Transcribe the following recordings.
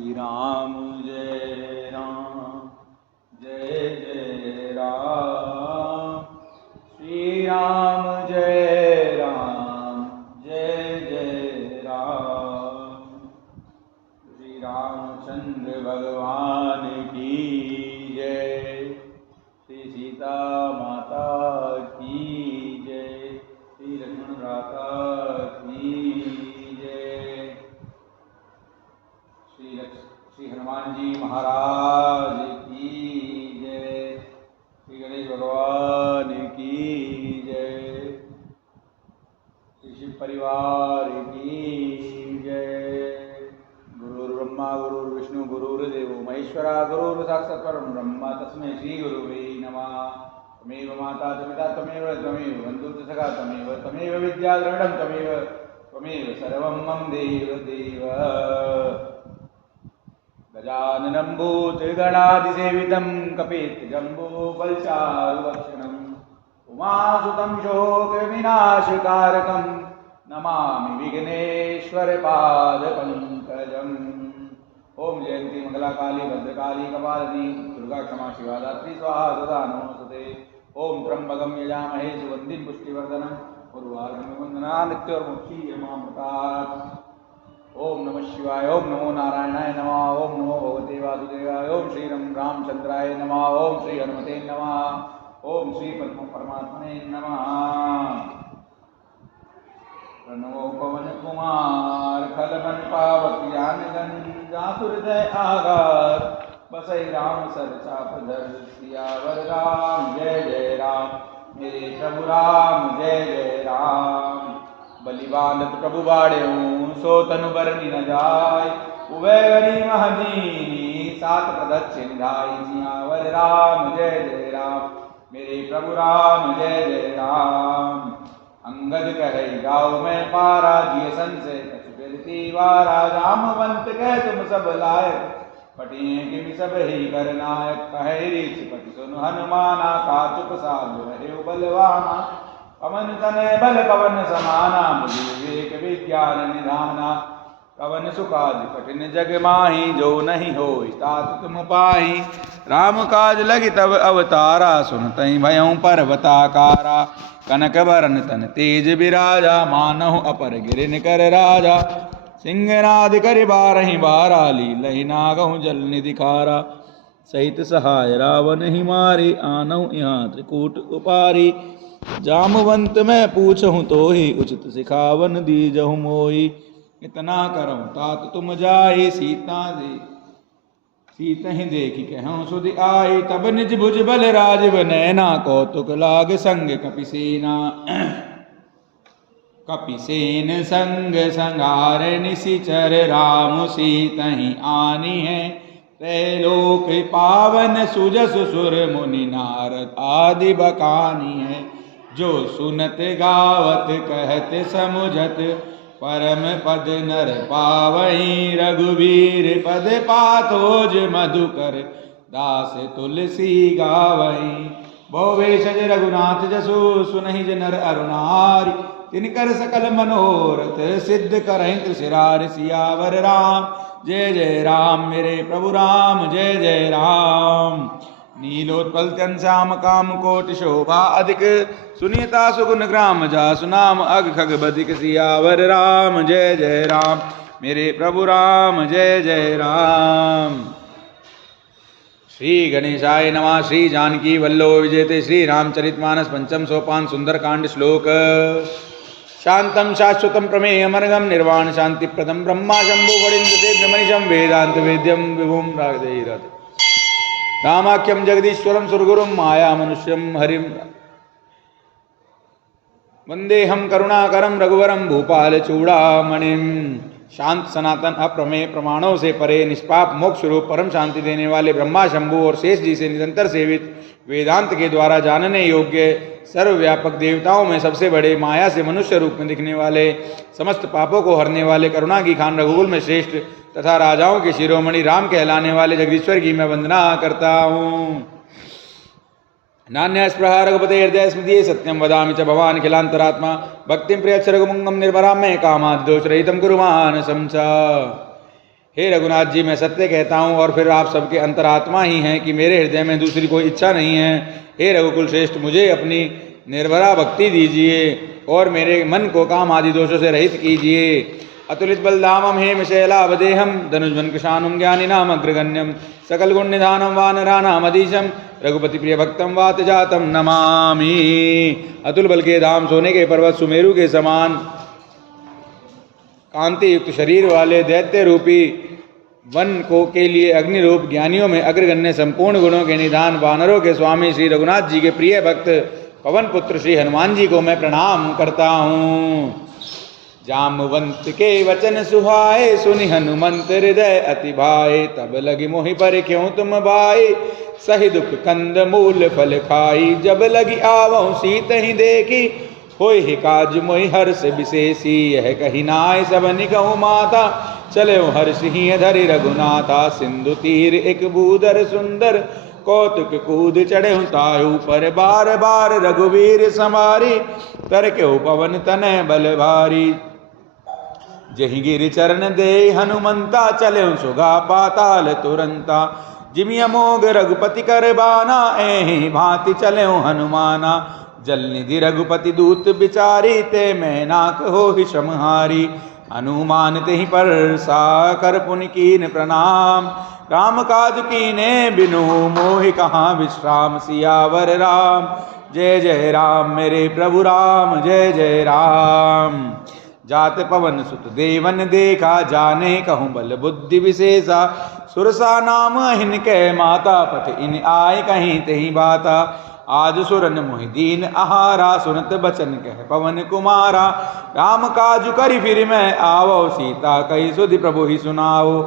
श्री राम जय राम जय जय राम। श्री राम जय राम जय जय राम। श्री रामचंद्र भगवान की जय। श्री सीता माता की जय। श्री लक्ष्मण भ्राता की जय। श्री हनुमान जी महाराज की जय। श्री गणेश भगवान की जय। श्री शिव परिवार की जय। गुरुर्ब्रह्मा गुरुर्विष्णु गुरुर्देवो महेश्वरा गुरुर् साक्षात् परं ब्रह्म तस्मै श्री गुरुवे नमः। त्वमेव माता च पिता त्वमेव बन्धुः च सखा त्वमेव विद्या द्रविडं त्वमेव सर्वं मम देव देव। गजाननं भूतगणाधिसेवितं कपित्थजम्बूफलचारुभक्षणं उमासुतं शोकविनाशकारकं नमामि विघ्नेश्वरपादपङ्कजम्। ओम जयंती मंगला काली भद्रकाली कपालिनी दुर्गा क्षमा शिवा दात्री स्वाहा सदा नमोस्तुते। ओम त्र्यंबकं यजामहे सुगंधिं पुष्टिवर्धनम् उर्वारुकमिव वन्दनात् मृत्योर्मुक्षीयमामृतात्। ओम नमः शिवाय। ओम नमो नारायणाय नमः। ओम नमो भगवते वासुदेवाय। ओम श्री रामचंद्राय नमः। ओम श्री हनुमते नमः। ओम श्री परमात्मने नमः। प्रणवो पवन कुमार खलबन पावक ज्ञान गंजासुरदय आगार बसई राम सर चाप धर सियावर राम जय जय राम। मेरे प्रभु राम जय जय राम। बलिबानत प्रभु बाड़ेऊँ सो तनु बरनी न जाय उभय गरी महदीनी सात प्रदक्षिण निधाई सियावर राम जय जय राम। मेरे प्रभु राम जय जय राम। अंगद कहे गाँव में पारा जिय संशय कछुति वारा जामवंत कह तुम सब लायक पटिए किम सब ही कर नायक कहे रीछ पति सुन हनुमाना का चुप साधु रहे बलवाना पवन तनय बल पवन समाना बुद्धि विवेक विज्ञान निधाना कवन सुकाज कठिन जग माही जो नहीं होई तात तुम पाही राम काज लगी तब अवतारा सुनतहि भयं पर्वताकारा कनक बरन तन तेज बिराजा मानहु अपर गिरिन कर राजा सिंहनाद करि बारहि बारा लीलहि नागहु जल निधि खारा सहित सहाय रावण ही मारे आनहु यहाँ त्रिकूट उपारी जामवंत मैं पूछहूँ तो ही उचित सिखावन दीजहु मोही इतना करऊँ तात तुम जाई सीता ही देखी कहूँ सुधि आई तब निज भुज बल राजीव नैना कौतुक लाग संग कपिसेन संग संगार निशिचर राम सीतहि आनी है त्रैलोक पावन सुजस सुर मुनि नारद आदि बकानी है जो सुनत गावत कहत समुझत परम पद नर पावहीं रघुवीर पद पाथोज मधुकर दास तुलसी गावहीं। बहु भेषज रघुनाथ जसु सुनहि नर अरुणारि तिनकर सकल मनोरथ सिद्ध करहिं त्रिशिरारि सियावर राम जय जय राम। मेरे प्रभु राम जय जय राम। नीलोत्पल तन श्याम काम कोटि शोभा अधिक सुनीता सुगुन ग्राम जा सुनाम अग खग बधिक सियावर राम जय जय राम। मेरे प्रभु राम जय जय राम। श्री गणेशाय नमः। श्री जानकी वल्लभ विजयते श्री रामचरितमानस पंचम सोपान सुंदरकांड श्लोक। शांतं शाश्वतं प्रमेयमनघं निर्वाण शांतिप्रदं ब्रह्मा शंभु वरिंद्र सेव्यमनिशं वेदांत वेद्यं विभुं रागधैरथ रामाख्यं जगदीश्वरं सुरगुरुं माया मनुष्यं हरिं वंदेहम करुणाकरं रघुवरं भूपाल चूड़ामणिं। शांत सनातन अप्रमेय प्रमाणों से परे निष्पाप मोक्ष रूप परम शांति देने वाले ब्रह्मा शंभु और शेष जी से निरंतर सेवित वेदांत के द्वारा जानने योग्य सर्वव्यापक देवताओं में सबसे बड़े माया से मनुष्य रूप में दिखने वाले समस्त पापों को हरने वाले करुणा की खान रघुकुल में श्रेष्ठ तथा राजाओं के शिरोमणि राम कहलाने वाले जगदीश्वर की मैं वंदना करता हूँ। नान्या स्पृहा रघुपते हृदय स्मृति सत्यम वदामि च भवान् अखिलान्तरात्मा भक्तिं प्रियच्छ रघुमुंगम निर्भरां मे कामाद्दोषरहितं कुरु मानसं च। हे रघुनाथ जी, मैं सत्य कहता हूँ और फिर आप सबके अंतरात्मा ही हैं कि मेरे हृदय में दूसरी कोई इच्छा नहीं है। हे रघुकुल श्रेष्ठ, मुझे अपनी निर्भरा भक्ति दीजिए और मेरे मन को काम आदि दोषों से रहित कीजिए। अतुलित बलधामम हेम शैलावदेहम धनुष्मन कृशानुम ज्ञानी नाम अग्रगण्यम सकल गुण निधानम वानरानाम अधीशम रघुपति प्रिय भक्तम वात जातम नमामि। अतुल बल के धाम, सोने के पर्वत, सुमेरु के समान कांति युक्त शरीर वाले दैत्य रूपी वन को के लिए अग्नि रूप, ज्ञानियों में अग्रगण्य, संपूर्ण गुणों के निधान, वानरों के स्वामी श्री रघुनाथ जी के प्रिय भक्त पवन पुत्र श्री हनुमान जी को मैं प्रणाम करता हूँ। जामवंत के वचन सुहाए सुनि हनुमंत हृदय अति भाए तब लगी मोहि पर क्यों तुम भाई सही दुख कंद मूल फल खाई जब लगी आवहु सीत ही देखी होय ही काज मोहि हर्ष विशेषी यह कही नाय सब निकहु माता चले हर्ष ही धरि रघुनाथा सिंधु तीर एक बूदर सुंदर कौतुक कूद चढ़े तायु पर बार बार रघुवीर समारी तर के पवन तनय बल भारी जहि गिर चरण दे हनुमंता चले सुगा पाताल तुरंता जिमि अमोघ रघुपति कर बाना एहि भांति चले हनुमाना जल निधि रघुपति दूत बिचारी ते मैनाक हो ही समहारी हनुमान तेहि पर साकर पुनि कीन प्रणाम राम काज कीने बिनु मोहि कहाँ विश्राम सियावर राम जय जय राम मेरे प्रभु राम जय जय राम। जात पवन सुत देवन देखा जाने कहूँ बल बुद्धि विशेषा सुरसा नाम हिन के माता पथ इन आय कहीं तेहि बाता आज सुरन मोहि दीन आहारा सुनत बचन कह पवन कुमारा राम काजु करि फिर मैं आवो सीता कही सुधि प्रभु ही सुनाओ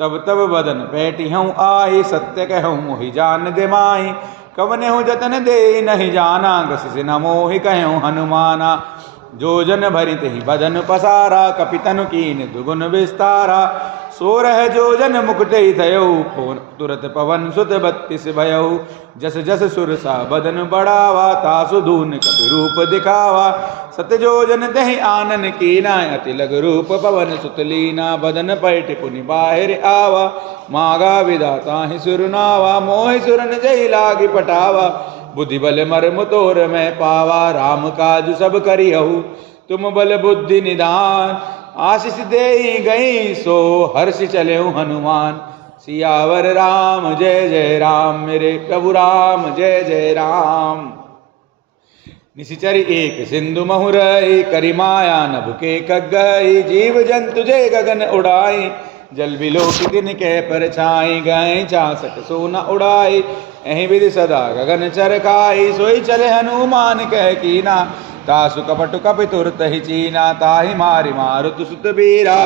तब तब बदन पैठी हूँ आए सत्य कहूँ मोहि जान दे माई कवन हूँ जतन दे नहीं जाना गस से न मोहि कहूँ हनुमाना जो जन भरित ही बदन पसारा कपितनु कीन दुगुन विस्तारा सो रह जो जन मुकुट ही थयऊ तुरत पवन सुत 32 भयऊ जस जस सुरसा बदन बढ़ावा तासु धून कपि रूप दिखावा सत जो जन दहि आनन कीना अति लग रूप पवन सुत लीना बदन पैठ पुनि बाहिर आवा मागा विदाता ही सुरनावा मोहि सुरन जहि लागी पटावा बुद्धि बल मर्म तोर मैं पावा राम काज सब करिहु तुम बल बुद्धि निधान आशीष दे गई सो हर्ष चले हनुमान सियावर राम जय जय राम मेरे प्रभु राम जय जय राम। निशिचरी एक सिंधु महुरई करी माया नभ के कगई जीव जंतु जय गगन उड़ाई जल विलोक दिन के पर छाई गए चासक सोना उड़ाई एहि विधि सदा गगन चरकाई सोई चले हनुमान कह कीना तासु कपटु कपि तुरत ही चीना ताहि मारि मारुत सुत बीरा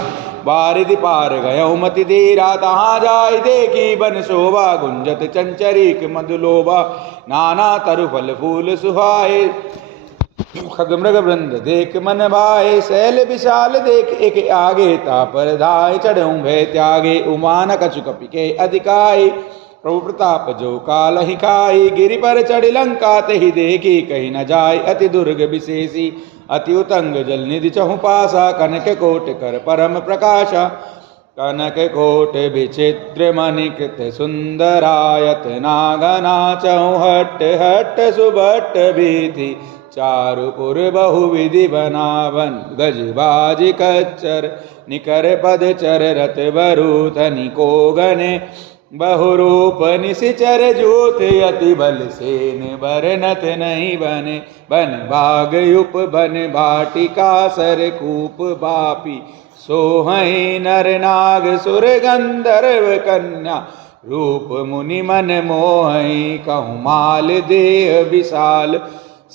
बारिधि पार गयौ मति धीरा तहाँ जाय देखी बन शोभा गुंजत चंचरीक मधुलोभा नाना तरु फल फूल सुहाए खग मृग वृंद देख मन भाए शैल विशाल देख एक आगे तापर धाय चढ़ऊ भय त्यागे उमान कछु कपि के अधिकाई प्रभु प्रताप जो काल ही खाई गिरि पर चढ़ लंका तेहि देखी कहीं न जाय अति दुर्ग विशेषी अति उतंग जल निधि चहु पासा कनक कोट कर परम प्रकाशा कनक कोट विचित्र मणिकृत सुंदरायत नागना चहु हट हट सुभट भीति चारुपुर बहुविधि बनावन गज बाज कच्चर निकर पद चर रथ बरूथनि को गने बहुरूप निशिचर जूत अति बल सेन बरनत नहीं बने बन भाग युप बन भाटिका सर कूप बापी सोहई नर नाग सुर गंधर्व कन्या रूप मुनि मन मोहई कहूँ माल देह विशाल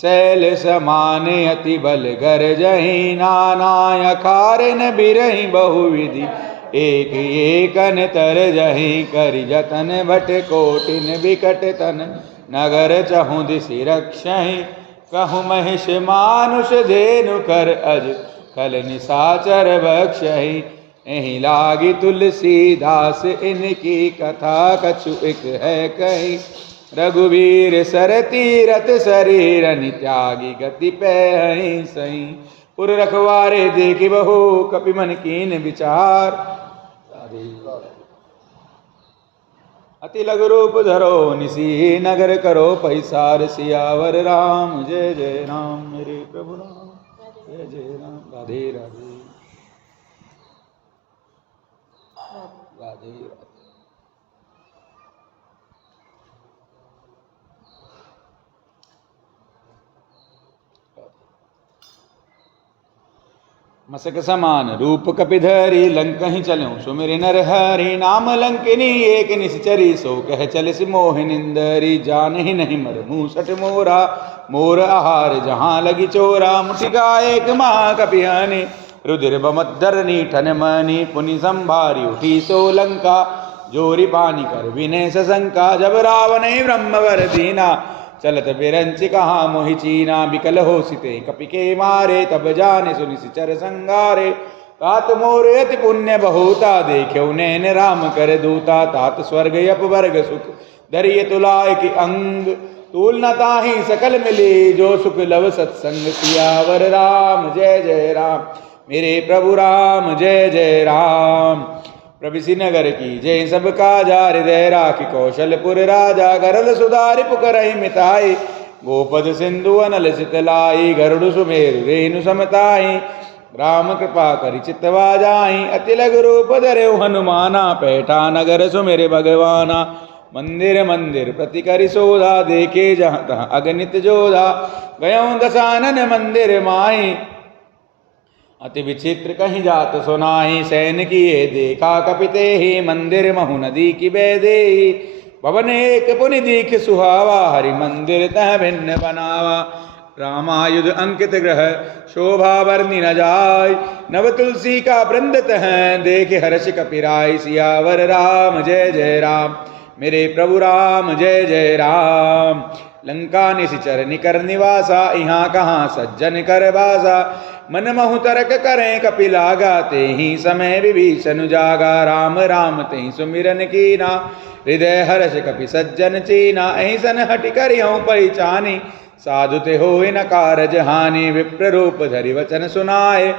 शैल समान अति बल गर जही नाना अखारन बिरही बहुविधि एक एकन तर जही करि जतन भट कोटिन विकट तन नगर चहु दिशि रक्षहि कहु महिष मानुष धेनु कर अज कल निशाचर बक्षहि एहि लागी तुलसीदास इनकी कथा कछु एक है कही रघुवीर सर तीरथ शरीर त्यागी गति पैहि सही पुर रखवारे देखि बहु कपि मन कीन विचार। अति लघु रूप धरो निसी नगर करो पैसार सियावर राम जय जय राम मेरे प्रभु राम जय जय राम। राधे राधे राधे राधे। मसक समान रूप कपिधरी लंक ही चलूं सुमिर नर हरि नाम लंकिनी एक निश्चरी सो कह चल सि मोह निंदरी जान ही नहीं मर मूसट मोरा मोर आहार जहां लगी चोरा मुठिका एक माँ कपिहनी रुधिर बमद्धरनी ठन मनी पुनि संभारी उठी सो लंका जोरी पानी कर विनय सशंका जब रावण ब्रह्मवर दीना चलत बिरंच कहा मोहि चीना बिकल हो सिते कपि के मारे तब जाने सुनि सिचर संगारे तात मोर अति पुण्य बहुता देख्यो नैन राम कर दूता तात स्वर्ग अपवर्ग सुख धरिय तुलाय की अंग तूल न ताहि सकल मिले जो सुख लव सत्संग सियावर राम जय जय राम मेरे प्रभु राम जय जय राम। प्रभु नगर की जय सब काजा हृदय राखी कौशलपुर राजा गरल सुधारि पुकरहि मिताई गोपद सिंधु अनल सितलाई गरुड़ सुमेरु रेणु समताई राम कृपा करि चितवा जाई अति लघु रूप धरऊ हनुमाना पैठा नगर सुमेरे भगवाना मंदिर मंदिर प्रति करि सोधा देखे जहाँ तहाँ अगणित जोधा गयों दसानन मंदिर माई अति विचित्र कहीं जात सुनाही सैन किए देखा कपिते ही मंदिर महु नदी की बेदे भवन एक पुनि दीख सुहावा हरि मंदिर तह भिन्न बनावा रामायुध अंकित ग्रह शोभा वर्णि न जाय नव तुलसी का वृंद तह देख हर्ष कपिराय सियावर राम जय जय राम मेरे प्रभु राम जय जय राम। लंका निशिचर निकर निवासा यहाँ कहाँ सज्जन कर बासा मन महु तरक करें कपिलागा ते ही समय विभीषण जागा राम राम ते सुमिरन कीना हृदय हर्ष कपि सज्जन चीना ऐसन हटि करियों पहचानी साधु ते होय न कारज हानि विप्र रूप धरि वचन सुनाए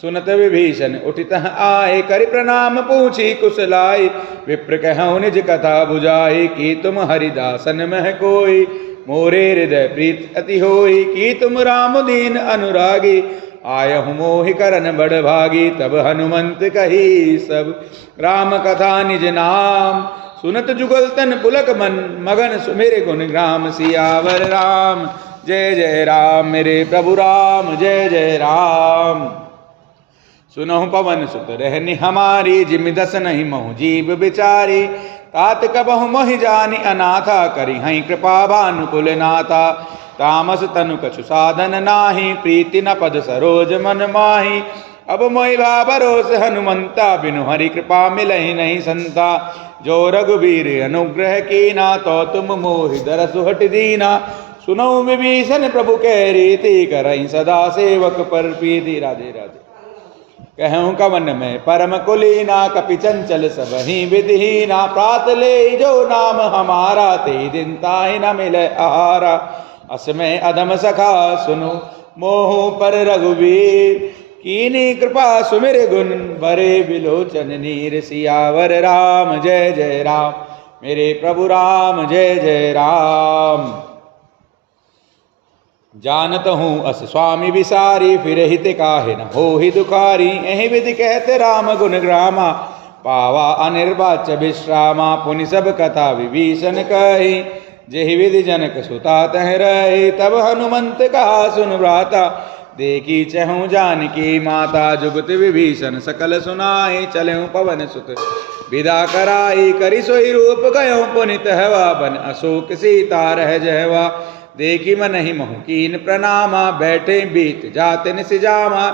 सुनत विभीषण उठित आए करि प्रणाम पूछी कुशलाई विप्र कहूँ निज कथा बुझाई की तुम हरिदासन मह कोई मोरे हृदय प्रीत अति होई की तुम राम दीन अनुरागी आयहु मोहि करन बड़ भागी तब हनुमंत कही सब राम कथा निज नाम सुनत जुगल तन पुलक मन मगन सुमेरे गुण ग्राम सियावर राम जय जय राम मेरे प्रभु राम जय जय राम। सुनहु पवन सुत रहनि हमारी जिमि दस नहीं महु जीव बिचारी तात कबहु मोहि जानि अनाथा करि हई कृपा भानुकुल नाथा तामस तनु कछु साधन नाही प्रीति न पद सरोज मन माही अब मोहि भरोस हनुमंता बिनु हरि कृपा मिलहि नहीं संता जो रघुबीर अनुग्रह कीना तो तुम मोहि दरसु हट दीना सुनौ विभीषण प्रभु कह रीति करई सदा सेवक पर प्रीति। राधे राधे। कहूँ कवन में परम कुलीना कपि चंचल सब ही विधिहीना प्रात ले जो नाम हमारा ते दिन ताहि न मिले आहारा असमय अधम सखा सुनु मोह पर रघुवीर कीनी कृपा सुमिर गुण बरे बिलोचन नीर सियावर राम जय जय राम मेरे प्रभु राम जय जय राम। जानत हूँ अस स्वामी विसारी फिर हित काहे न हो ही दुखारी एहि विधि कहते राम गुण ग्रामा पावा अनिर्वाच्य विश्रामा पुनि सब कथा विभीषण कही जेहि विधि जनक सुता तह रही तब हनुमंत कहा सुन भ्राता देखी चहु जानकी माता जुगत विभीषण सकल सुनाई चलहु पवन सुत विदा कराई करि सोई रूप गयो पुनित हवा बन अशोक सीता रह जहवा देखी मन ही महु कीन प्रणामा बैठे बीत जाते निजामा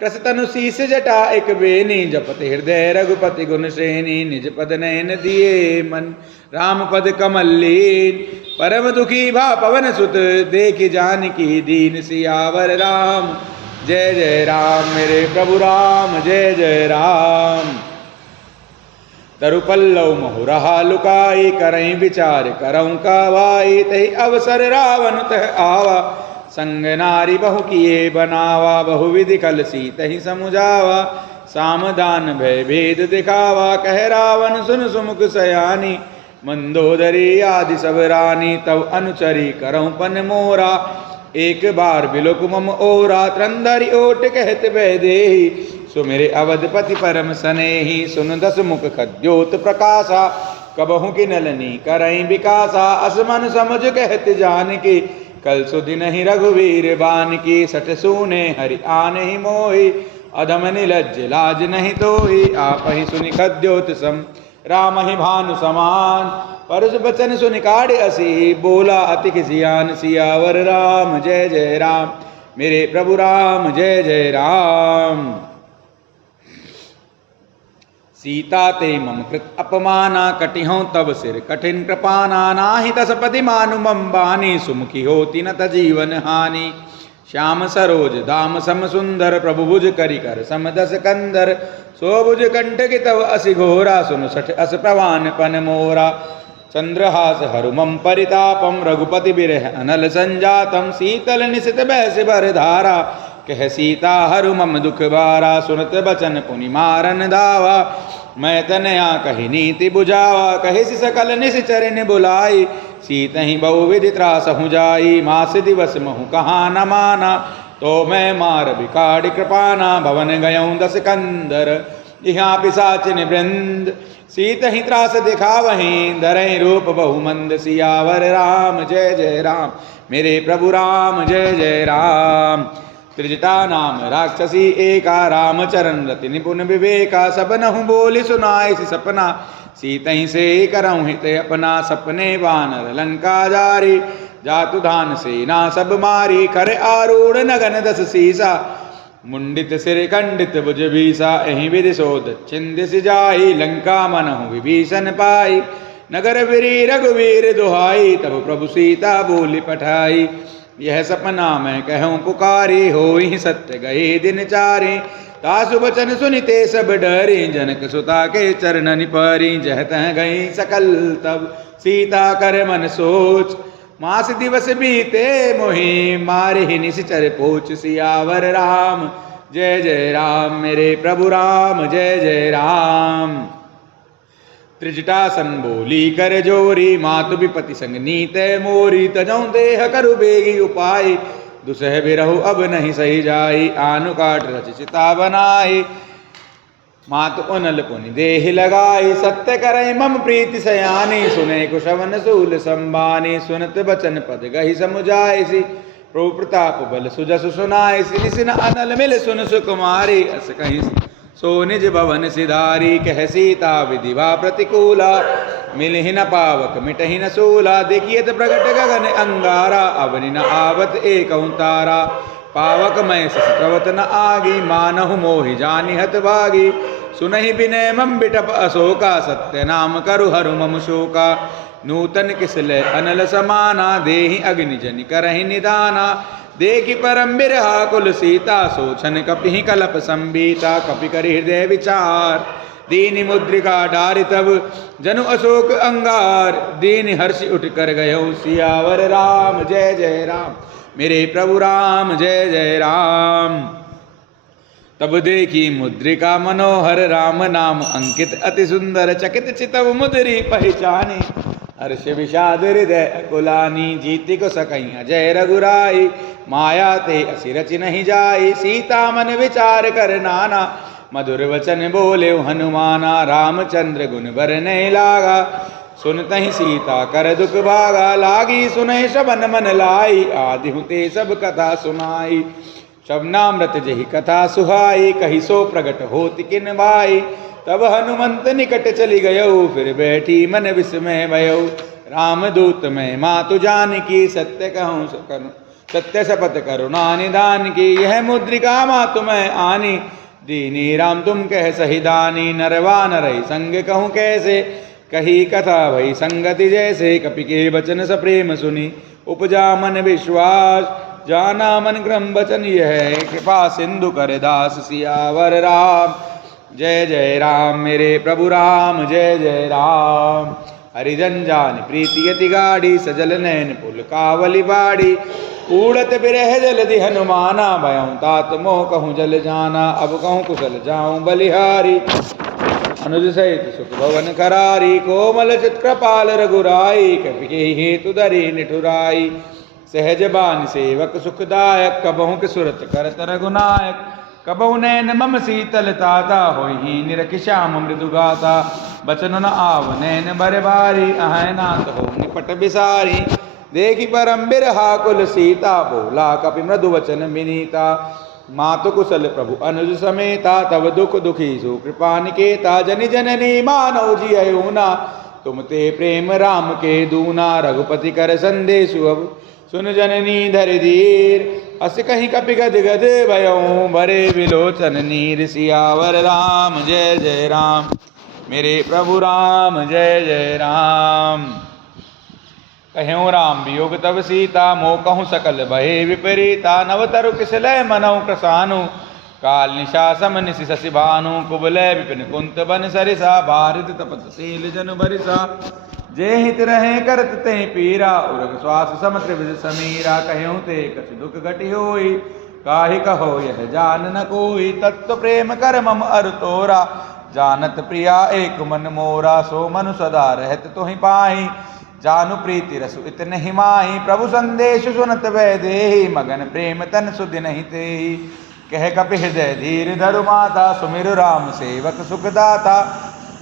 कृस तनु शीस जटा एक बेनी जपत हृदय रघुपति गुण श्रेणी निज पद नयन दिए मन राम पद कमल लीन परम दुखी भा पवन सुत देखी जानकी दीन सियावर राम जय जय राम मेरे प्रभु राम जय जय राम। तरुपल्लव महु रहा लुकाई करई विचार करऊँ का वाई तही अवसर रावण तह आवा संग नारी बहु किए बनावा बहु विधि कल सी तही समुझावा सामदान भय भेद दिखावा कह रावण सुन सुमुख सयानी मंदोदरी आदि सब रानी, तब अनुचरी करऊं पन मोरा, एक बार बिलोक मम ओरा, त्रंदरी ओट कहत वैदेही, सो मेरे अवधपति परम सनेही, सुन दस मुख खद्योत प्रकाशा, कबहु की नलनी करई विकासा, असमन समझ कहत जान की, कल सुदिन ही रघुवीर बान की, सठ सूने हरि आन ही मोही, अधम निलज्ज लाज नहीं तोही, आप ही सुनि खद्योत सम राम ही भानु समान, परस बचन सुनि काढ़ असी, बोला अति खिसियान, सियावर राम जय जय राम, मेरे प्रभु राम जय जय राम। सीता ते मम कृत अपमाना, कटिहौं तब सिर कठिन कृपाना, नाहि तस पति मानु मम बानी, सुमुखी होती न त जीवन हानि, श्याम सरोज दाम सम सुंदर, प्रभु भुज करि कर सम दस कंदर, सो भुज कंठ की तव असि घोरा, सुनु सठ अस प्रवान पन मोरा, चंद्रहास हरु मम परितापम, रघुपति बिरह अनल संजातम, शीतल निशित बैस बर धारा, कह सीता हरु मम दुख बारा, सुनत बचन पुनि मारन धावा, मैं तनया कही नीति बुझावा, कहि सकल निश्चरिन बुलाई, सीतहि बहुविधि त्रासहु जाई, मास दिवस महु कहा न माना, तो मैं मार बिकाड़ कृपाना, भवन गयऊं दस कंदर, यहाँ पिशाचिन वृंद, सीतहि त्रास दिखावहीं, धरहि रूप बहुमंद, सियावर राम जय जय राम, मेरे प्रभु राम जय जय राम। त्रिजटा नाम राक्षसी एका, राम चरण रति निपुण विवेका, सब नहु बोली सुनाए सि सपना, सीतहि से करऊं हित अपना, सपने वानर लंका जारी, जातु धान सेना सब मारी, कर आरूढ़ नगन दस सीसा, मुंडित सिर खंडित भुज बीसा, एहि विधि सो दक्षिण दिस जाई, लंका मनहु विभीषण पाई, नगर फिरी रघुवीर दुहाई, तब प्रभु सीता बोली पठाई, यह सपना मैं कहूँ पुकारी, होई सत्य गए दिन चारे, तासु बचन सुनिते सब डरी, जनक सुता के चरणन परी, जह तह गई सकल तब सीता कर मन सोच, मास दिवस बीते मोहि मारे ही निश्चर पोच, सियावर राम जय जय राम, मेरे प्रभु राम जय जय राम। त्रिजटासन बोली कर जोरी, मातु विपति संग नीते मोरी, तजौं देह करु बेगी उपाय, दुसह बिरहु अब नहीं सही जाई, आनु काट रच चिता बनाई, मातु उनल पुनि देहि लगाई, सत्य करई मम प्रीति सयानी, सुने कुशवन सूल संबानी, सुनत बचन पद गहि समुझाइसी, प्रभु प्रताप बल सुजस सुनाइसी, निसिन अनल मिल सुन सुकुमारी, अस कहीं सो निज भवन सिधारी, कह सीता विधिवा प्रतिकूला, मिलहि न पावक मिटहि न सूला, देखियत प्रगट गगन अंगारा, अवनि न आवत एकौ तारा, पावक मैं ससकवत न आगी, मानहु मोहि जानि हत भागी, सुनहि विनय मम बिटप अशोका, सत्य नाम करु हरु मम शोका, नूतन किसले अनल समाना, देहि अग्नि जनि करहि निदाना, देखि परम बिरहा कुल सीता, सोचन कपि कलप संबीता, कपि कर हृदय विचार, दीनि मुद्रिका डारि तब जनु अशोक अंगार, दीन हर्ष उठ कर गयो, सियावर राम जय जय राम, मेरे प्रभु राम जय जय राम। तब देखी मुद्रिका मनोहर, राम नाम अंकित अति सुंदर, चकित चितव मुद्री पहचानी, हर्ष विषाद हृदय अकुलानी, जीति को सकैया जय रघुराई, माया ते असि रचि नहीं जाई, सीता मन विचार कर नाना, मधुर वचन बोले हनुमाना, रामचंद्र गुण बरने लागा, सुनतहि सीता कर दुख भागा, लागी सुनहि शबन मन लाई, आदि हुते सब कथा सुनाई, शबनामृत जहि कथा सुहाई, कही सो प्रगट होति किन भाई, तब हनुमंत निकट चली गयो, फिर बैठी मन विस्मय भयो, रामदूत मैं मातु जानकी, सत्य कहूँ सत्य शपथ करुणा निधान की, यह मुद्रिका मातु मैं आनी, दीनी राम तुम कह सही दानी, नरवा नरई संग कहूँ कैसे, कही कथा भई संगति जैसे, कपि के बचन सप्रेम सुनी, उपजा मन विश्वास, जाना मन क्रम बचन यह, कृपा सिंधु कर दास, सियावर राम जय जय राम, मेरे प्रभु राम जय जय राम। हरिजन जान प्रीति यति गाड़ी, सजल नैन पुल कावली बाड़ी, उड़त बिरह जलधि हनुमाना, भयऊं तात मोह कहूँ जल जाना, अब कहूँ कुशल जाऊं बलिहारी, अनुज सहित सुख भवन करारी, कोमल चित कृपाल रघुराई, कपि के हेतु धरी निठुराई। सहज बान सेवक सुखदायक, कबहु के सुरत करत रघुनायक। कबहु नैन मम शीतल ताता, होई निरख श्याम मृदु गाता। बचन न आव नैन बर बारी, अहै नाथ हो निपट बिसारी। देखि परम बिरहा कुल सीता, बोला कपि मृदु वचन विनीता। मातु कुशल प्रभु अनुज समेता, तब दुख दुखी सु कृपा निकेता। जनि जननी मानव जियऊना, तुम ते प्रेम राम के दूना। रघुपति कर संदेशु अब सुन जननी धर धीर, अस कहीं कपि गद गद भयऊं, भरे विलोचन नीर। सियावर राम जय जय राम, मेरे प्रभु राम जय जय राम। कहूँ राम वियोग तब सीता, मोह कहूँ सकल भये विपरीता। नवतरु किसलय मनऊ प्रसानु, काल निशासम निशि शशि भानु। कुबलय विपिन कुंत बन सरिसा, भारित तपतशील जनु बरिसा। जे हित रहे करत ते पीरा, उरग श्वास सम त्रिभुज समीरा। कहूँ ते कछु दुख घटी होई, काहि कहो यह जान न कोई। तत्व प्रेम कर मम अरु तोरा, जानत प्रिया एक मन मोरा। सो मनु सदा रहत तुहि पाई, जानु प्रीति रसु इतने ही माही। प्रभु संदेश सुनत वै देहि, मगन प्रेम तन सुधि नहीं तेहि। कह कपि हृदय धीर धरु माता, सुमिरु राम सेवक सुखदाता।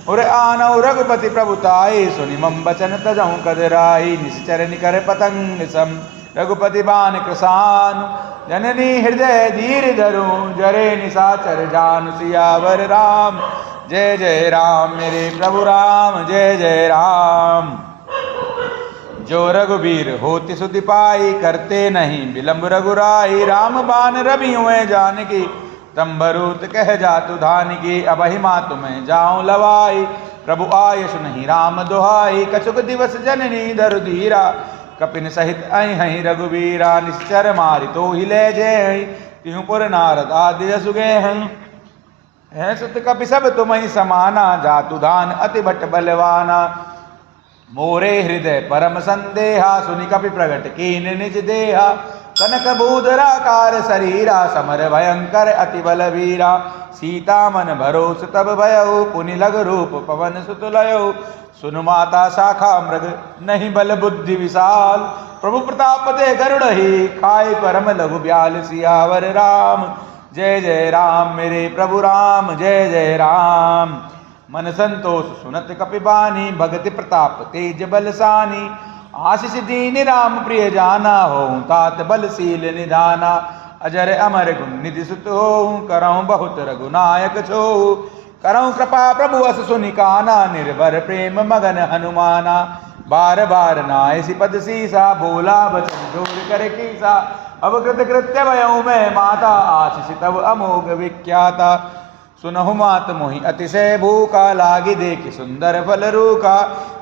उर आनौ रघुपति प्रभुताई, सुनि मम बचन तजहु कदराई। निश्चर निकर पतंग सम, रघुपति बान कृसान। जननी हृदय धीर धरु, जरे निशाचर जान। सियावर राम जय जय राम, मेरे प्रभु राम जय जय राम। जो रघुबीर होति सुधि पाई, करते नहीं विलंब रघुराई। राम बान रवि हुए जानकी, तम्बरूत कह जातु धान की। अबहि मातु मैं जाऊं लवाई, प्रभु आयस नहीं राम दुहाई। कछुक दिवस जननी धरु धीरा, कपिन सहित अहि रघुवीरा। निश्चर मारि तो ही ले जय, तिहु पुर नारद आदि जसु गए हैं। सुत कपि सब तुम ही समाना, जातु धान अति भट बलवाना। मोरे हृदय परम संदेहा, सुनि कपि प्रगट कीन निज देहा। कनक भूधराकार शरीरा, समर भयंकर अति बलवीरा। सीता मन भरोस तब भयउ, पुनि लग रूप पवन सुत लयउ। सुनु माता शाखा मृग, नहीं बल बुद्धि विशाल। प्रभु प्रताप ते गरुड़हि, खाए परम लघु ब्याल। सियावर राम जय जय राम, मेरे प्रभु राम जय जय राम। मन संतोष सुनत कपि बानी, भगति प्रताप तेज बलसानी। आशीष दीन राम प्रिय जाना, हो तात बलशील निधाना। अजर अमर गुण निधि सुत हो, करऊँ बहुत रघुनायक छो। करऊँ कृपा प्रभु अस सुनि काना, निर्भर प्रेम मगन हनुमाना। बार बार नायसि पद सीसा, बोला बचन जोर कर कीसा। अब कृत कृत्य भयऊँ मैं माता, आशीष तब अमोघ विख्याता। सुनहु मात मोहि अतिशय भूखा, लागी देखि सुंदर फल रूखा।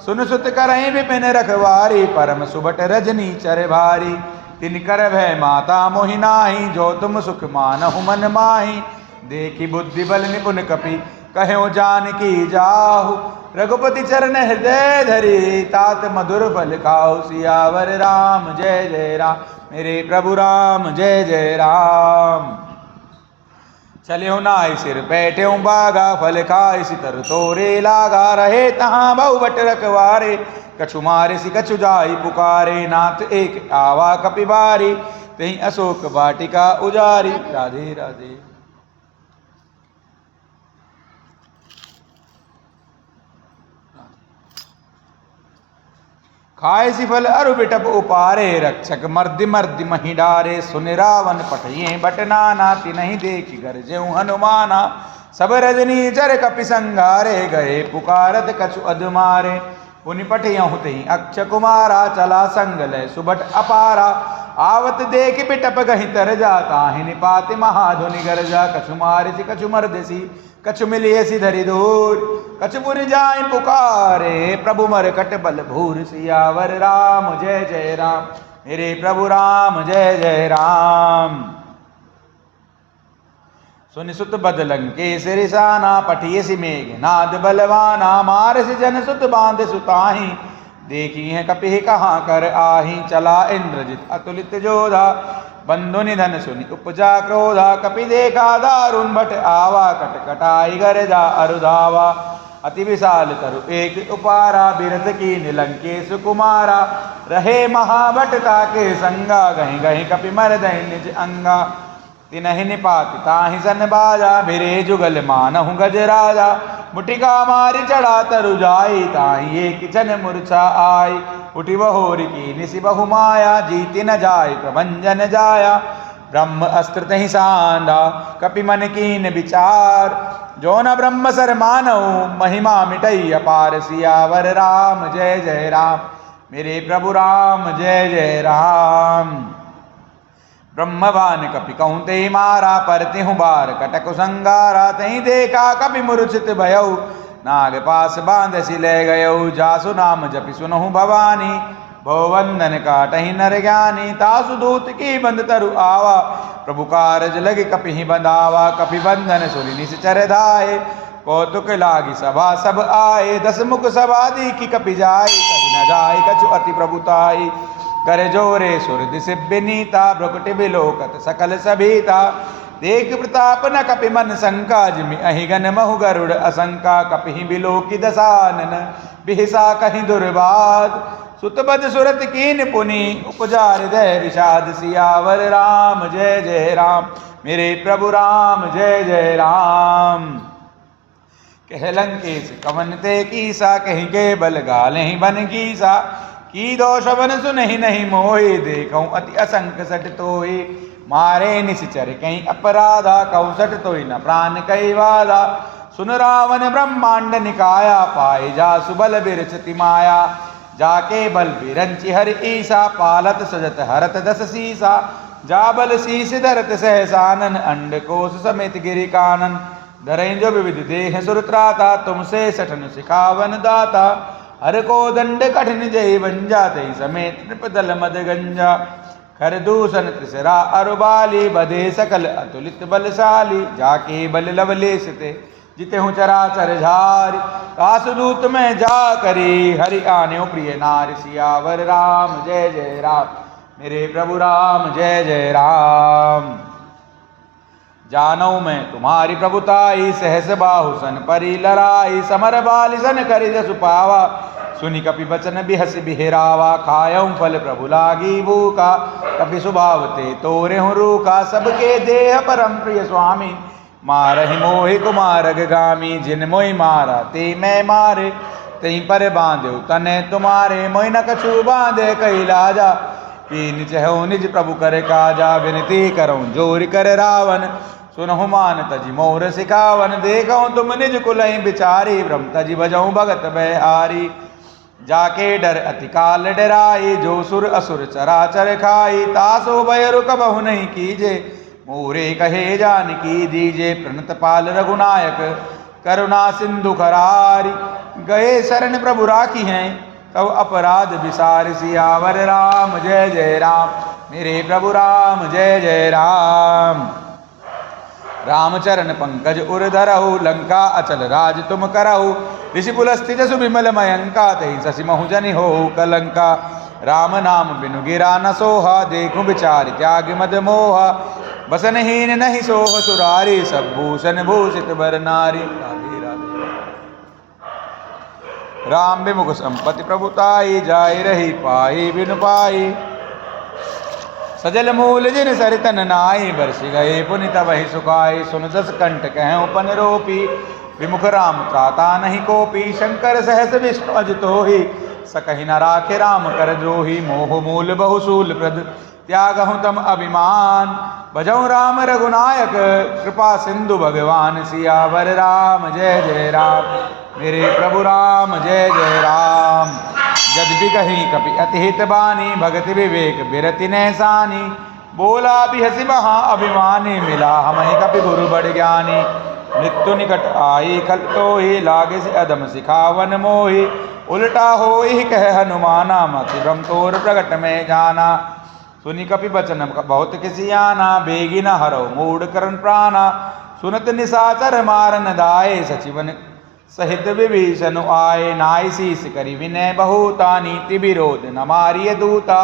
सुन सुत करहि विपिन रखवारी, परम सुबट रजनी चर भारी। तिन कर भय माता मोहि नाही, जो तुम सुख मानहु मन माही। देखि बुद्धि बल निपुन कपि, कहो जानकी जाहु। रघुपति चरण हृदय धरि, तात मधुर फल खाओ। सियावर राम जय जय राम, मेरे प्रभु राम जय जय राम। चल्यो नाय सिर बैठ्यो बागा, फल खाय सितर तोरे लागा। रहे तहाँ बहुबट रखवारे, कछु मारे सि कछु जाई पुकारे। नाथ एक आवा कपि बारी, तहीं अशोक वाटिका उजारी। राधे राधे। खाए सि फल अरु बिटप उपारे, रक्षक मर्दि मर्दि मही डारे। सुन रावण पठिए बट नाना, तिनहि देखि गरजेउ हनुमाना। सब रजनी चर कपि संगारे, गए पुकारत कछु अधमारे। पुनि पठियहु तेहि अक्ष कुमारा, चला संग लय सुबट अपारा। आवत देख बिटप गहि तर जा, ताहि निपाति महाधुनि गरजा। कछु मारिसि कछु मर्दसी, कछु मिलियसि धरि दूर। कछु पुनि जाय पुकारे, प्रभु मरकट बल भूर। सियावर राम जय जय राम, मेरे प्रभु राम जय जय राम। सुनि सुत बदलंके सिरिसाना, पठियसि मेघनाद बलवाना। मारसि जन सुत बांध सुताहि, देखी है कपि कहाँ कर आही। चला इंद्रजित अतुलित जोधा, बंधु निधन सुनि उपजा क्रोधा। कपि देखा दारुण भट आवा, कटकटाई गरजा अरुधावा। अति विशाल तरु एक उपारा, बिरध की निलंकेश कुमारा, रहे महाबटता के संगा, गही गही कपि मरदहि निज अंगा, तिनहि निपाति ताहि सन बाजा, भिरे जुगल मानहु गज राजा, मुटिका मारि चढ़ा तरु जाई, ताहि एक जन मूर्छा आई, उठि बहोरी की निसि बहु माया, जीति न जाय प्रभंजन जाया, ब्रह्म अस्त्र तहि सांदा, कपि मन कीन विचार, जो न ब्रह्म सर मानऊ, महिमा मिटई अपार, सियावर राम जय जय राम, मेरे प्रभु राम जय जय राम। ब्रह्मवान कपि कहूँ ते मारा, परति हूँ बार कटक संगारा, तही देखा कपि मूर्छित भयऊ, नाग पास बांध सि ले गयऊ, जासु नाम जपि सुनहु भवानी, भववंदन काटहि नर ज्ञानी, तासु दूत की बंद तरु आवा, प्रभु कारज लगे कपि ही बंधावा, कपि बंधन सुनि निश्चर धाये, कौतुक लागी सभा सब आए, दस मुख सभा दीखी कपि जाय, कहि न जाय कछु अति प्रभुताई, कर जोरे सुर दिशि विनीता, भ्रुकुटि बिलोकत सकल सभीता, देख प्रताप न कपि मन शंका, जिमि अहिगन महु गरुड़ असंका, कपि ही बिलोकी दसानन, बिहिसा कहीं दुर्बाद, सुतबद सुरत कीन पुनि, उपजा हृदय विषाद, सियावर राम जय जय राम, मेरे प्रभु राम जय जय राम। कह लंकेश कवन ते कीसा, कहीं के बल गालें बन कीसा, की दोष बन सुनहि नहीं मोहि, देखऊं अति असंख सट तोहि, मारे निश्चर कहीं अपराधा, कहूँ सट तोहि न प्राण कई वादा, सुन रावण ब्रह्मांड निकाया, पाए जा सुबल बिरचति माया, जाके बल बिरंचि हर ईसा, पालत सजत हरत दस सीसा, जा बल शीस धरत सहसानन, अंड कोश समेत गिरि कानन, धरें जो विविध देह सुरत्राता, तुमसे सठन सिखावन दाता, हर को दंड कठिन जय बंजा, तई समेत नृपदल मद गंजा, खर दूषण त्रिसरा अरुबाली, बधे सकल अतुलित बलशाली, जाके बल लवलेश ते जिते हूँ चराचर झारी, कासुदूत में जा करी, हरि आन्यो प्रिय नारी, सियावर राम जय जय राम, मेरे प्रभु राम जय जय राम। जानऊ मैं तुम्हारी प्रभुताई, सहस बाहु सन परी लराई, समर बाल सन करि जसु पावा, सुनि कपि बचन बिहस बिहेरावा, खायऊं फल प्रभु लागी भूखा, कपि सुभावते तोरे हूँ रूखा, सबके देह परम प्रिय स्वामी, मारहि मोहि कुमारग गामी, जिन मोहि मारा ते मैं मारे, तहीं पर बांधो तने तुम्हारे, मोहि न कछु बांधे कही लाजा, कीन चहु निज प्रभु कर काजा, विनती करऊं जोर कर रावण, सुनहु मान तजि मोर सिखावन, देखऊं तुम निज कुलहि बिचारी, ब्रह्म तजि भजऊं भगत बहारी, जाके डर अति काल डराई, जो सुर असुर चराचर खाई, तासो भय रुक बहु नहीं कीजे, मोरे कहे जानकी दीजे, प्रणत पाल रघुनायक करुणा सिंधु करारी, गए शरण प्रभु राखी हैं, तब अपराध विसार, सियावर राम जय जय राम, मेरे प्रभु राम जय जय राम। रामचरण पंकज उर धरहु, लंका अचल राज तुम करहु, ऋषि पुलस्थित सुबिमल मयंका, तही शशि महु जनि हो कलंका, राम नाम बिनु गिरा न सोहा, देखूं विचार त्याग मद मोहा, बसनहीन नहीं सोह सुरारी, सब भूषण भूषित बर नारी, राधे राधे। राम विमुख संपत्ति प्रभुताई, जाय रही पाई बिनु पाई, सजल मूल जिन सरितन नाई, बरसि गए पुनि तबहि सुखाई, सुन जस कंठ कहूँ पन रोपी, विमुख राम त्राता नहीं कोपी, शंकर सहस विष्णु अजितोहि, सकहि न राखे राम कर द्रोही, मोह मूल बहुसूल प्रद त्यागहु तम अभिमान, भजऊं राम रघुनायक कृपा सिंधु भगवान, सियावर राम जय जय राम, मेरे प्रभु राम जय जय राम। यद्यपि कहीं कपि अतिहित बानी, भगति विवेक बिरति नैसानी, बोला बिहसि महा अभिमानी, मिला हमहि कपि गुरु बड़ ज्ञानी, मृत्यु निकट आई खल तोहि, लागे से अधम सिखावन मोहि, उल्टा होहि कह हनुमाना, मति भ्रम तोर प्रगट में जाना, सुनि कपि बचन बहुत किसी आना, बेगी न हरो मूढ़ करन प्राणा, सुनत निशाचर मारन दाये, सचिवन सहित विभीषण आए, नाय शीस करि विनय बहुता, नीति विरोध न मारिय दूता,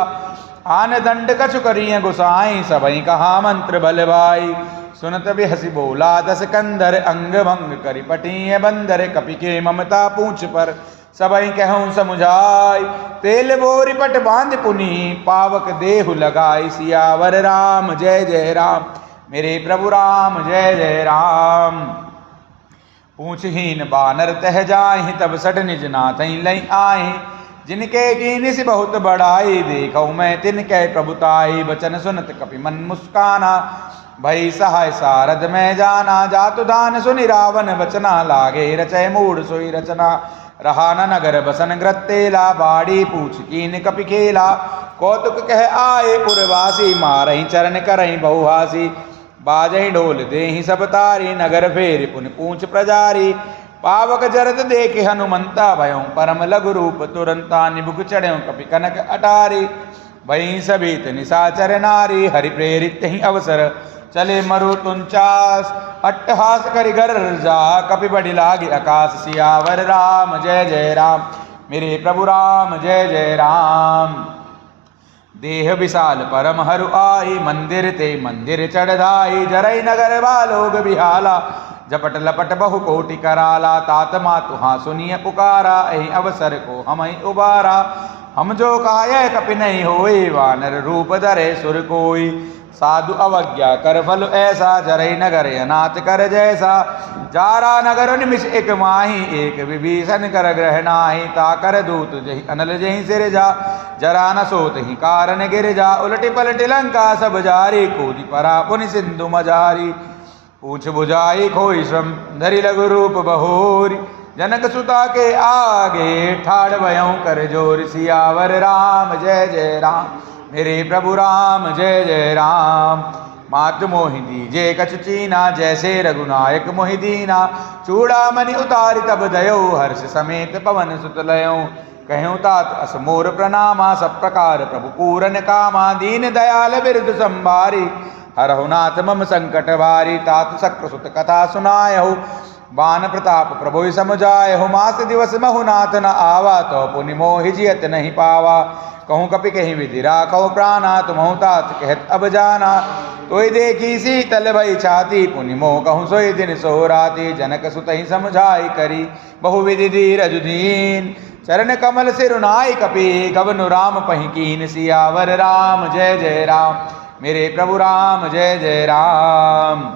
आन दंड कछु करिय गुसाई, सबई कहा मंत्र बल भाई, सुनत बिहसी बोला दस कंधर, अंग भंग करि पटिय बंदर, कपि के ममता पूछ पर, सबई कहूँ समुझाई, तेल बोरी पट बांध पुनि, पावक देहु लगाई, सियावर राम जय जय राम, मेरे प्रभु राम जय जय राम। पूछहीन बानर तह जाहि, तब सट निज नाथ लई आहि, जिनके कीनि से बहुत बड़ाई, देखौ मैं तिनके प्रभुताई, बचन सुनत कपि मन मुस्काना, भई सहाय सारद में जाना, जातु दान सुनि रावण बचना, लागे रचय मूढ़ सोई रचना, रहा न नगर बसन ग्रतेला, बाड़ी पूछ कीन कपि खेला, कौतुक कह आए पुरवासी, मारहि चरण करहि बहुहासी, बाजहि ढोल देहि सब तारी, नगर फेर पुनि पूछ प्रजारी, पावक जरत देखे हनुमंता, भयं परम लघु रूप तुरंता, निबुक चढ़्यों कपि कनक अटारी, भई सभीत निशाचर नारी, हरि प्रेरित ही अवसर, चले मरु तुंचास, अट्टहास करि गर्जा, कपि बड़ि लागे आकाश, सियावर राम जय जय राम, मेरे प्रभु राम जय जय राम। देह विशाल परम हरु आई, मंदिर ते मंदिर चढ़ाई, जरई नगर वालोग बिहाला, जपट लपट बहु कोटि कराला, तात मातु हाँ सुनिय पुकारा, एहि अवसर को हमहि उबारा, हम जो काय कपि नहीं होई, वानर रूप धरे सुर कोई, साधु अवज्ञा कर फल ऐसा, जरई नगर अनाथ कर जैसा, जारा नगर निमिष एक माही, एक विभीषण कर ग्रह नाही, ताकर दूत जहि अनल जहि सिर जा, जरा न सोत ही कारण गिर जा, उलटि पलटि लंका सब जारी, कूदि परा पुनि सिंधु मझारी, पूछ बुझाई खोई श्रम धरि लघु रूप बहोरी, जनक सुता के आगे ठाड़ भयं कर जोर, सियावर राम जय जय राम, मेरे प्रभु राम जय जय राम। मात मोहि दीजे कछु चीना, जैसे रघुनायक मोहि दीना, चूड़ामणि उतारि तब दयो, हर्ष समेत पवन सुत लयो, कहूँ तात अस मोर प्रणामा, सब प्रकार प्रभु पूरन कामा, दीन दयाल बिरद संभारी, हरहु नाथ मम संकट भारी, तात शक्र सुत कथा सुनायहु, बान प्रताप प्रभु समुझायहु, मास दिवस महु नाथ न आवा, तो पुनि मोहि जियत नहीं पावा, कहूँ कपि कहीं विधि राखौ प्राणा, तुमहु तात कहत अब जाना, तोय देखी शीतल भई छाती, पुनि मोह कहूँ सोई दिन सो राती, जनक सुतहि समझाई करी बहु विधि धीरज दीन, चरण कमल सिरुनाई कपि, कवनु राम पहि कीन, सियावर राम जय जय राम, मेरे प्रभु राम जय जय राम।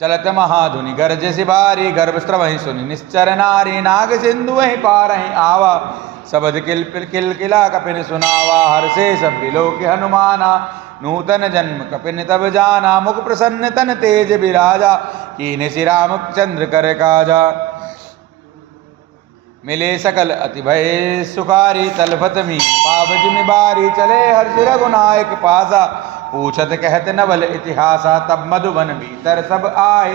चलत महाधुनि गर्ज सिबारी, गर्भ स्रवहि सुनि निश्चर नारी, नाग सिंधु वहीं पारहि आवा, सबद किल किला कपिन सुनावा, हर्षे सब बिलोक हनुमाना, नूतन जन्म कपिन तब जाना, मुख प्रसन्न तन तेज बिराजा, कीने श्री रामचंद्र कर काजा, मिले सकल अति भय सुखारी, तलफत मी पावज में बारी, चले हर्ष रघुनायक पासा, पूछत कहत नवल इतिहासा, तब मधुबन भीतर सब आए,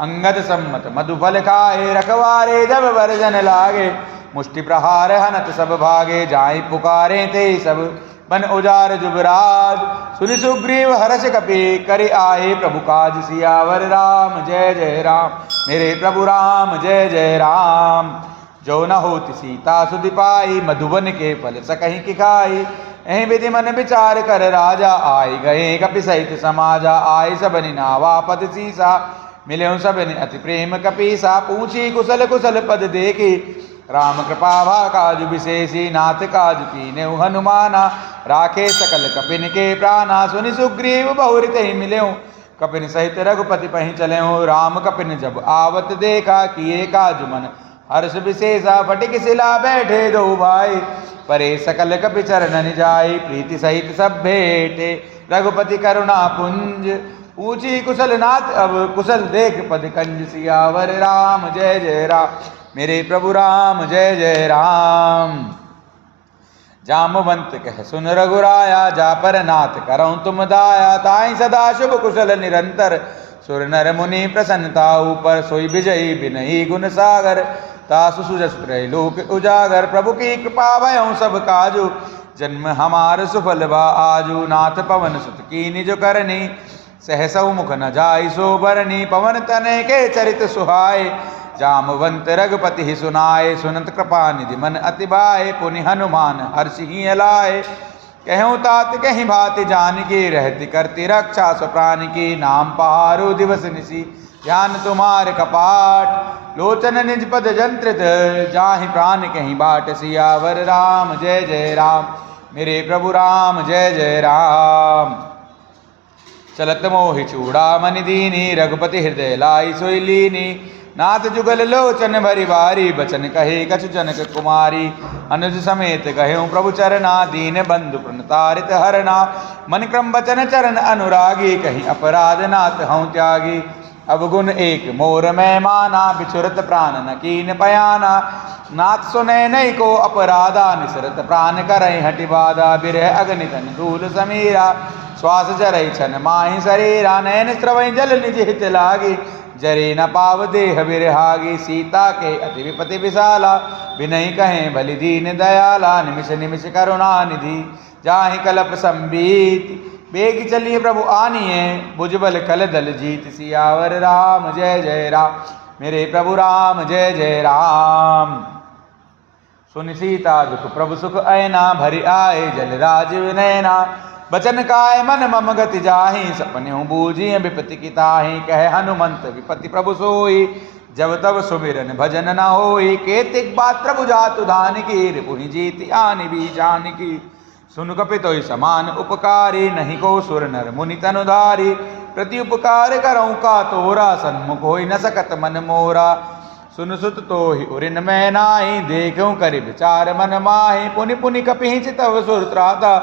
अंगद सम्मत मधुफल खाए, रखवारे जब वर्जन लागे, मुष्टि प्रहार हनत सब भागे, जाई पुकारे ते सब बन उजार जुबराज, सुनि सुग्रीव हर्ष कपि करि आए, प्रभु काज सियावर राम जय जय राम, मेरे प्रभु राम जय जय राम। जो न होति सीता सुधि पाई, मधुबन के फल सकहि कि खाई, एहि विधि मन विचार कर राजा, आई गए कपि सहित समाजा, आई सबनि नावा पद सीसा, मिले सबनि अति प्रेम कपीसा, पूछी कुशल कुशल पद देखी, राम कृपा भा काज विशेषी, नाथ काज कीन्हु हनुमाना, राखे सकल कपिन के प्राणा, सुनि सुग्रीव बहुरित ही मिल्यों, कपिन सहित रघुपति पहि चल्यों, राम कपिन जब आवत देखा, किए काज मन हर्ष विशेषा, फटिक शिला बैठे दो भाई, परे सकल कपि चरणन जाई, प्रीति सहित सब भेटे रघुपति करुणा पुंज, पूछी कुशल नाथ अब कुशल देख पद कंज, सियावर राम जय जय राम, मेरे प्रभु राम जय जय राम। जामवंत कह सुन रघुराया, जा पर नाथ करऊँ तुम दाया, ताई सदा शुभ कुशल निरंतर, सुर नर मुनि प्रसन्नता ऊपर, सोई विजयी बिनही गुण सागर, तासु सुजस त्रैलोक उजागर, प्रभु की कृपा भयं सब काजू, जन्म हमार सुफल बा आजू, नाथ पवन सुत की निज करनी, सहसौ मुख न जाई सो बरनी, पवन तनय के चरित सुहाए, जामवंत रघुपति सुनाए, सुनत कृपा निधि मन अति बाए, पुनि हनुमान हर्षि ही अलाए, कहूँ तात कहीं भांति जान की, रहती करती रक्षा स्वप्राण की। नाम पहारो दिवस निशी, ध्यान तुम्हार कपाट। लोचन निज पद जंत्रित, जाहि प्राण कहीं बाट। सियावर राम जय जय राम, मेरे प्रभु राम जय जय राम। चलत मोहि चूड़ामणि दीनी, रघुपति हृदय लाई सोई लीनी। नाथ जुगल लोचन भरी बारी, बचन कहे कछु जनक कुमारी। अनुज समेत कहूँ प्रभु चरना, दीन बंधु प्रणतारित हरना। मन क्रम बचन चरण अनुरागी, कहीं अपराध नाथ हूँ त्यागी। अवगुण एक मोर मैं माना, बिछुरत प्राण न कीन पयाना। नाथ सुने नहीं को अपराधा, निसरत प्राण करई हटि बाधा। बिरह अग्नि तन धूल समीरा, श्वास जरई छन माहि शरीरा। नयन स्रवई जल निज हित लागी, जरे न पाव देह बिरहागी। सीता के अति विपति विशाला, बिनहि कहें भली दीन दयाला। निमिष निमिष करुणा निधि, जाहि कलप संबीत। बेग चलिए प्रभु आनिए, भुजबल कल दल जीत। सियावर राम जय जय राम, मेरे प्रभु राम जय जय राम। सुनि सीता दुख प्रभु सुख ऐना, भरी आए जल राज विनयना। बचन काय मन मम गति जाहि, सपने बूझी विपति की ताहि। कह हनुमंत विपति प्रभु सोई, जब तब सुमिरन भजन न होई। केतिक बात प्रभु जातु धान की, रिपुहि जीति आनि भी जान की। सुन कपितोई समान उपकारी, नहीं को सुर नर मुनि तनुधारी। प्रति उपकार करऊँ का तोरा, सन्मुख होई न सकत मन मोरा। सुन सुत तो ही उरिन मैं नाई, देखूं करि विचार मन माहि। पुनि पुनि कपिहि चितव सुर त्राता,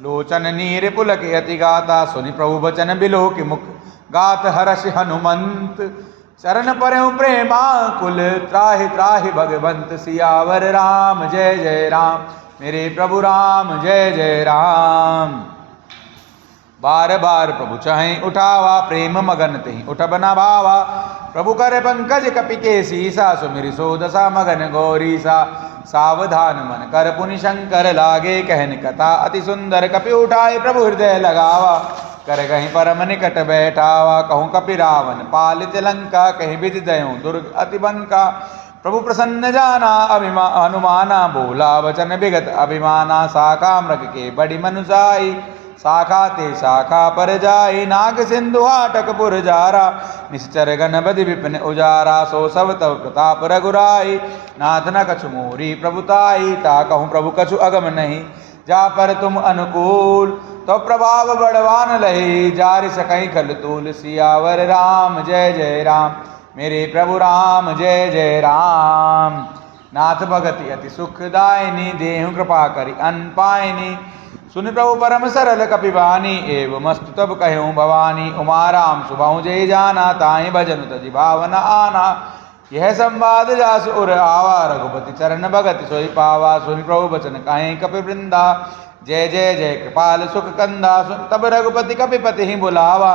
लोचन नीर पुलक अति गाता। सुनि प्रभु बचन बिलो कि मुख, गात हर्ष हनुमंत। चरण परहु प्रेमाकुल, त्राहि त्राहि भगवंत। सियावर राम जय जय राम, मेरे प्रभु राम जय जय राम। बार बार प्रभु चाहें उठावा, प्रेम मगन तहि उठब न भावा। प्रभु कर पंकज कपि के सीसा, सुमिरि सो दशा मगन गौरीसा। सावधान मन कर पुनि शंकर लागे, कहन कथा अति सुंदर। कपि उठाए प्रभु हृदय लगावा, कर कहीं परम निकट बैठावा। कहूँ कपि रावण पालित लंका, कहीं विधि दयों दुर्ग अति बंका। प्रभु प्रसन्न जाना हनुमाना, बोला वचन विगत अभिमाना। शाखा मृग के बड़ी मनुजाई, शाखा ते शाखा पर जाई। नाग सिंधु हाटक पुर जारा, निश्चर गण बधि विपिन उजारा। सो सब तब प्रताप रघुराई, नाथ न कछु मोरी प्रभुताई। ता कहूँ प्रभु कछु अगम नहीं, जा पर तुम अनुकूल। तो प्रभाव बड़वान लही, जारि सकई खल तूल। सियावर राम जय जय राम, मेरे प्रभु राम जय जय राम। नाथ भगति अति सुखदायिनी, देहु कृपा करि अन पायनी। सुन प्रभु परम सरल कपिवानी, एवं मस्तु तब कहूँ भवानी। उमा राम सुबहु जय जाना, ताहि भजन तजि भावन आना। यह संवाद जास उर आवा, रघुपति चरण भगति सोई पावा। सुन प्रभु बचन कहें कपि वृंदा, जय जय जय कृपाल सुख कंदा। सुन तब रघुपति कपिपति ही बुलावा,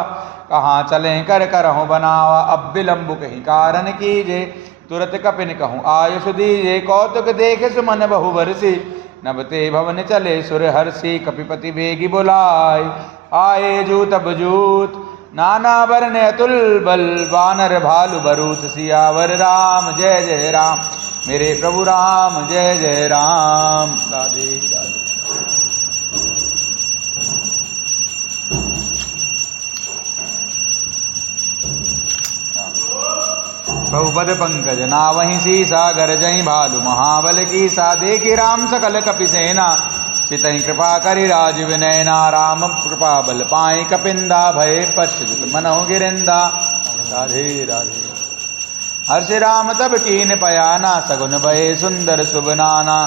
कहाँ चलें कर करहु बनावा। अब विलंबु कहीं कारण कीजे, तुरत कपिन कहूँ आयुष दीजे। कौतुक देखे सुमन बहु बरसी, नभते भवन चले सुर हर्षि। कपिपति बेगी बुलाय, आए जूत बजूत। नाना वर्ण अतुल बल, वानर भालु बरूत। सियावर राम जय जय राम, मेरे प्रभु राम जय जय राम। राधे राधे। प्रभुपद पंकज नावहि सीसा, गरजहि भालु महाबल की। सा देखि राम सकल कपि सेना, चितहि कृपा करि राज विनयना। राम कृपा बल पाई कपिंदा, भय पश्चात मनहु गिरिंदा। राधे राधे। हर्ष राम तब कीन पयाना, सगुन भय सुंदर शुभ नाना।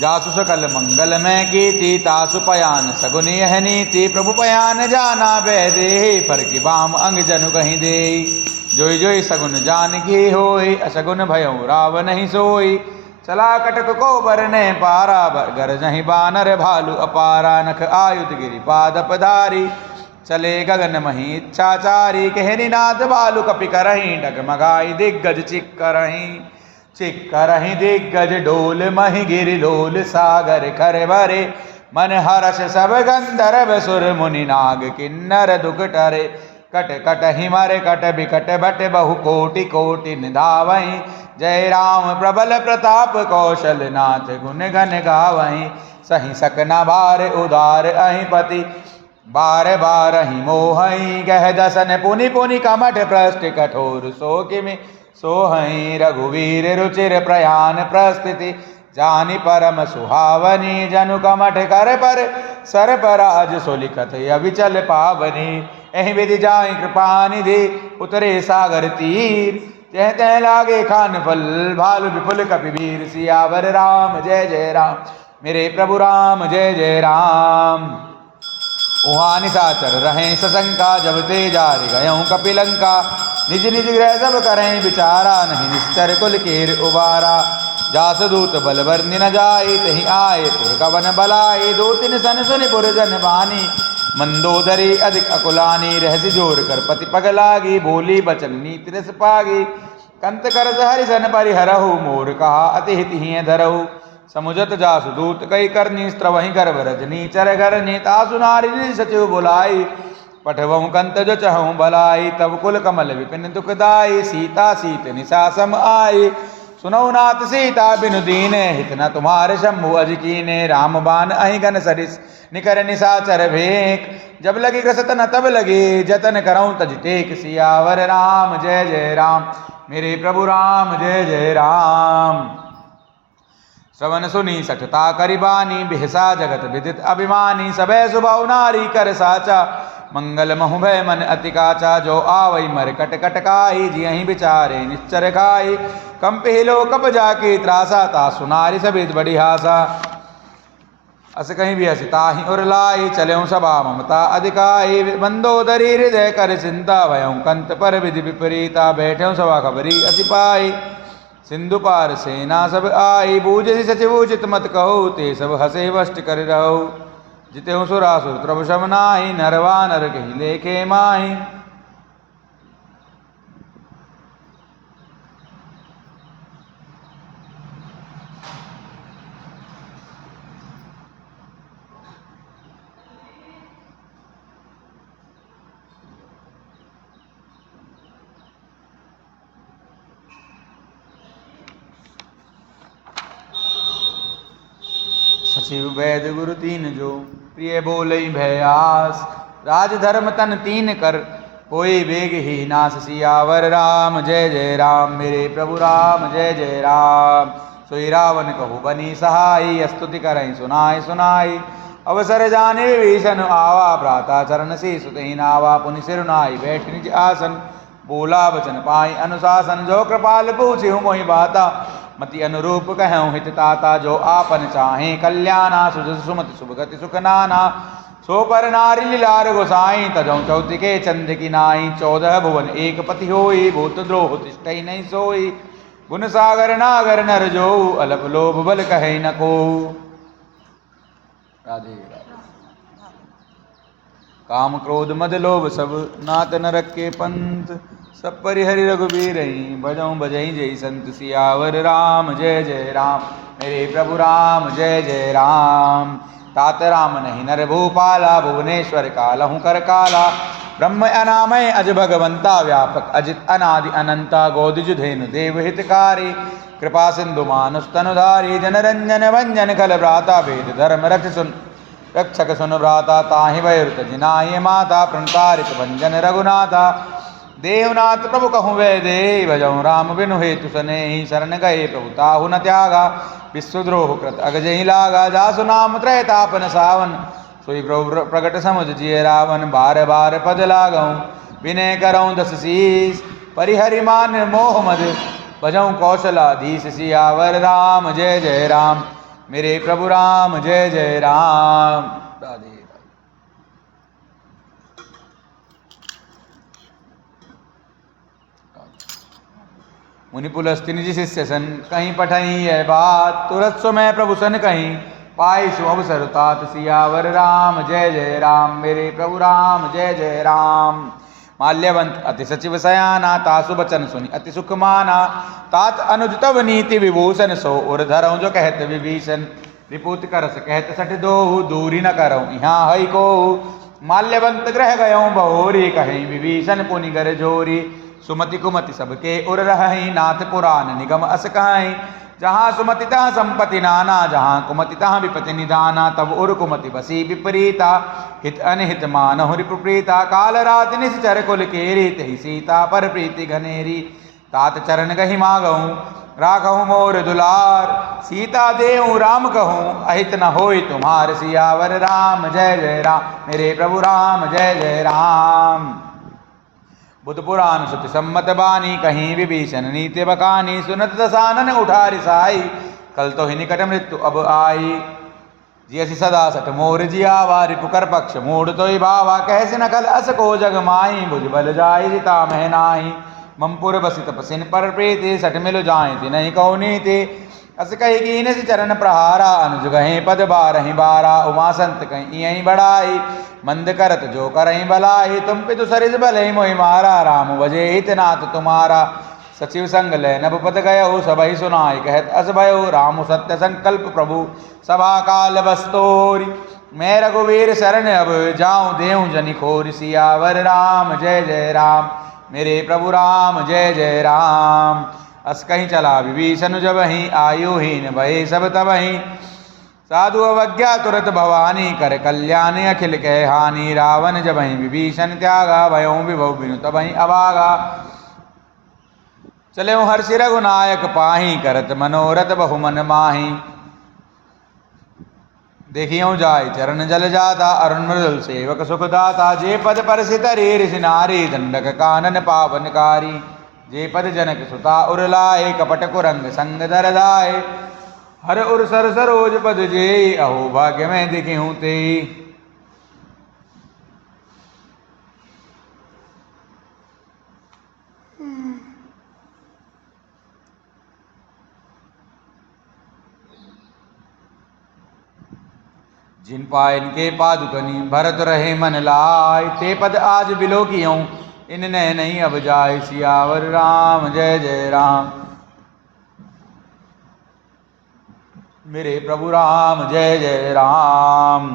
जासु सकल मंगल में कीति, तासु पयान सगुन यह नीति। प्रभु पयान जाना बह दे, पर कि बाम अंग जनु कहीं दे। जोई जोई सगुन जान की होई, असगुन भयउ राव नहीं सोई। चला कटक को बरने पारा, गरजहि बानर भालु अपारा। नख आयुध गिरि पाद पधारी, चले गगन मही इच्छाचारी। कहनि नाथ भालु कपि करहीं, डगमगाई दिग्गज चिक करहीं। चिक करहीं दिग्गज डोल, महि गिरि लोल सागर कर भरे। मन हर्ष सब गंधर्व सुर मुनि नाग किन्नर दुख टरे। कट कट हिमर कट बिकट बट बहु कोटि कोटि निधावहीं। जय राम प्रबल प्रताप कौशल नाथ गुण गण गावहीं सही सकना बार उदार अहिपति बार बार ही मोहई गह दसन पुनि पुनि कमठ प्रष्ट कठोर सो किमि सोहई रघुवीर रुचिर प्रयाण प्रस्थिति जानि परम सुहावनी जनु कमठ कर पर सर पराज सोलिखत अविचल पावनी एहि विधि जाई कृपा निधि उतरे सागर तीर तह तह लागे खान फल भालु विपुल कपिवीर सियावर राम जय जय राम मेरे प्रभु राम जय जय राम। उहाँ निशाचर रहें सशंका जब ते जारि गयऊँ कपिलंका निज निज गृह सब करें विचारा नहीं निश्चर कुल केर उबारा जासदूत बल वर्णि न जाए तही आए पुर कवन बलाए दो तिन सन सुनि पुर जन बानी मंदोदरी अधिक अकुलानी रहसि जोर कर पति पग लागी बोली बचन नीति रस पागी कंत कर हरि सन परिहरहु मोर कहा अति हित ही धरहु समुझत जासु दूत कई करनी स्त्र वहीं गर्भ रजनी चर घर नेता सुनारी सचिव बुलाई पठवहु कंत जो चहु भलाई तब कुल कमल विपिन दुखदाई सीता सीत निशा सम आई सुनौ नाथ सीता बिनु दीन हित न तुम्हारे शंभु अज कीने राम बान अहि गन सरिस निकर निशाचर भेक जब लगी ग्रसत न तब लगे जतन करऊँ तज टेक सियावर राम जय जय राम मेरे प्रभु राम जय जय राम। श्रवण सुनी सठता करिबानी बिहसा जगत विदित अभिमानी सबे सुबह नारी कर साचा मंगल महु भय मन अति काचा जो आवई मर कट कटकाई जियहि बिचारे निश्चर खाई कंपि लो कप जाके त्रासा ता सुनारी सबित बड़ी हासा अस कहीं भी हसिता ही उर लाई चले सभा ममता अधिकाई मंदोदरी हृदय कर चिंता भयऊँ कंत पर विधि विपरीता बैठे सभा खबरी अति पाई सिंधु पार सेना सब आई बूझि सचिव उचित मत कहो ते सब हसे वष्ट कर रहो जिते सुरासुर त्रभ शमनाही नरवा नर कही लेखे माही। सचिव वैद गुरु तीन जो प्रिय बोलई भयास राजधर्म तन तीन कर कोई वेग ही नास सियावर राम जय जय राम मेरे प्रभु राम जय जय राम। सोई रावण कहु बनी सहाई स्तुति करई सुनाई सुनाई अवसर जाने विभीषण आवा भ्राता चरण से सुतही नावा पुनि सिरुनाई बैठ निज आसन बोला वचन पाई अनुशासन जो कृपाल पूछिहु मोहि बाता मति अनुरूप कहूँ हित ताता जो आपन चाहे कल्याणा सुजस सुमति सुभगति सुख नाना सो पर नारी लीलार गोसाई तजौ चौति के चंद की नाई 14 भुवन एक पति होई भूत द्रोह तिष्ठई नहीं सोई गुण सागर नागर नर जो अलप लोभ बल कहे न को। राधे काम क्रोध मद लोभ सब नात नरक के पंथ सब परिहरि रघुबीर भजऊँ बजई जय संत सियावर राम जय जय राम मेरे प्रभु राम जय जय राम। तात राम नहीं नर भूपाला भुवनेश्वर कालहु कर काला ब्रह्म अनामय अज भगवंता व्यापक अजित अनादि अनंता गोदिज धेनु देव हितकारी कृपा सिंधु मानुष तनुधारी जनरंजन भंजन खल भ्राता वेद धर्म रक्षक सुन भ्राता ताहि वैरुत जिनाहि माता प्रणतारित भंजन रघुनाथा देवनाथ प्रभु कहूँ वे दे भजऊँ राम बिनु हेतु सने शरण गए प्रभु ताहु न त्यागा विश्वद्रोह कृत अगजहि लागा जासु नाम त्रय तापन सावन सोई प्रभु प्रगट समुझ जिय रावण बार बार पद लागऊँ विनय करऊँ दस शीस परिहरि मान मोह मद भजऊँ कौशलाधीश सियावर राम जय जय राम मेरे प्रभु राम जय जय राम। राधे मुनि पुलस्ति निज शिष्य सन कहीं पठई यह बात तुरत सो मैं प्रभु सन कहीं पाई सु अवसर तात सियावर राम जय जय राम मेरे प्रभु राम जय जय राम। माल्यवंत अति सचिव सयाना तासु बचन सुनि अति सुख माना तात अनुज तव नीति विभूषण सो उर धरऊँ जो कहत विभीषण रिपुत करस कहत सठ दोहु दूरी न करऊँ यहाँ हई को माल्यवंत ग्रह गयऊँ बहोरी कहीं विभीषण पुनि गर जोरी सुमति कुमति सबके उर रही, नाथ पुराण निगम अस कहाई। जहाँ सुमति तहाँ संपत्ति नाना, जहाँ कुमति तहाँ विपति निदाना। तब उर कुमति बसी विपरीता, हित अनहित मानहु रिपुप्रीता। काल रात निश्चर कुल केरी, तहि सीता पर प्रीति घनेरी। तात चरण गहि मागहूँ, राखहूँ मोर दुलार। सीता देहूँ राम कहूँ, अहित न होई तुम्हार। सियावर राम जय जय राम, मेरे प्रभु राम जय जय राम। बुध पुराण सुति सम्मत बानी, कहीं विभीषण नीति बकानी। सुनत दसानन उठा रिसाई, कल तो ही निकट मृत्यु अब आई। जियसि सदा सठ मोर जियावा, रिपुकर पक्ष मूढ़ तो भावा। कहसि न कल अस को जग माही, भुज बल जाई जिता मह नाही। ममपुर बसि तपसिन पर प्रीति, सठ मिल जाए ति नहीं कौ नीति। अस कही कीन से चरण प्रहारा, अनुज गहे पद बारहि बारा। उमा संत कहीं यहीं बढ़ाई, मंद करत जो करहीं भलाई। तुम पितु सरिस भले मोहि मारा, राम भजे हित नाथ तुम्हारा। सचिव संग लय नभ पद गयो, सबहि सुनाई कहत अस भयो। राम सत्य संकल्प प्रभु सभा काल बस्तोरी। मैं रघुवीर शरण अब जाऊं, देऊं जनि खोरि। सियावर राम जय जय राम, मेरे प्रभु राम जय जय राम। अस कहीं चला विभीषण जबहि, आयुहीन भये सब तबहि। साधु अवज्ञा तुरत भवानी, कर कल्याण अखिल कह हानि। रावण जबहि विभीषण त्यागा, भयों विभव बिनु तबहि अभागा। चले हर्षि रघुनायक पाही, करत मनोरथ बहुमन माही। देखियो जाय चरण जल जाता, अरुण मृदुल सेवक सुखदाता। जे पद पर सितरी ऋषि नारी, दंडक कानन पावनकारी। जे पद जनक सुता उरलाए, कपट कुरंग संग दर दाए। हर उर सर सरोज पद जे, अहो भाग्य में दिखिहूँ ते। जिन पायन के पादुकनी, भरत रहे मन लाय। ते पद आज बिलो कियों, इनने नहीं अब जाय। सियावर राम जय जय राम, मेरे प्रभु राम जय जय राम।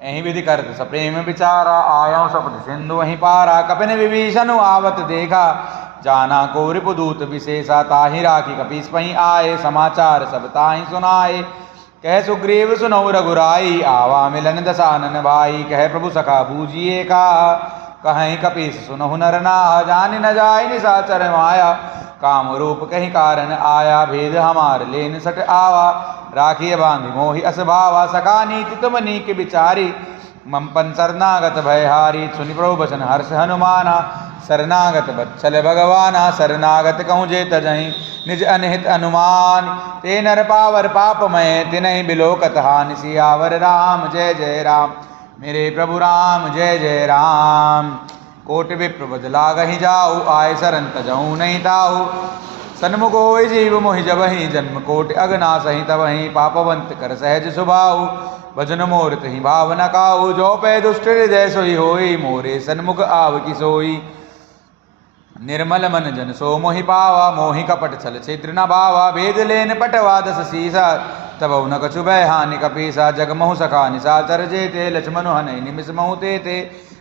एहि विधि करत सप्रेम विचारा, आयो सपथ सिंधु वहीं पारा। कपिन विभीषण आवत देखा, जाना को रिपुदूत विशेषा। ताहि राखी कपीस पहीं आए, समाचार सब ताहि सुनाए। कह सुग्रीव सुनौ रघुराई, आवा मिलन दसानन भाई। कह प्रभु सखा बूझिए का, कहीं कपीस सुनहु नर नाह। जानि न जाय निशाचर माया, काम रूप कहीं कारण आया। भेद हमार लेन सट आवा, राखिय बांधि मोहि अस भावा। सखा नीति तुम नीक विचारी, ममपन शरणागत भयहारी। सुनि प्रभु बचन हर्ष हनुमाना, शरणागत बत्सल भगवाना। शरणागत कहूँ जे तजहि, निज अनहित अनुमान। ते नर पावर पापमय, तिनहि बिलोकत हानि। सियावर राम जय जय राम, मेरे प्रभु राम जय जय राम। कोटि विप्र बद लागहि जाऊ, आय शरण तजहु नहीं ताऊ। सन्मुख होय जीव मोहि जबहि, जन्म कोटि अगनासहि तबहि। पापवंत कर सहज सुभाऊ, भजन मोर तहि भाव न काऊ। जो पै दुष्ट हृदय सोई होई, मोरे सन्मुख आव की सोई। निर्मल मन जन सो मोहि पावा, मोहि कपट छल छिद्र न भावा। भेद लेन पटवा दस सीसा, तब न कछु भय हानि कपीसा। जगमहु सखा निशाचर जेते, लक्ष्मण हनहि निमिष महु तेते।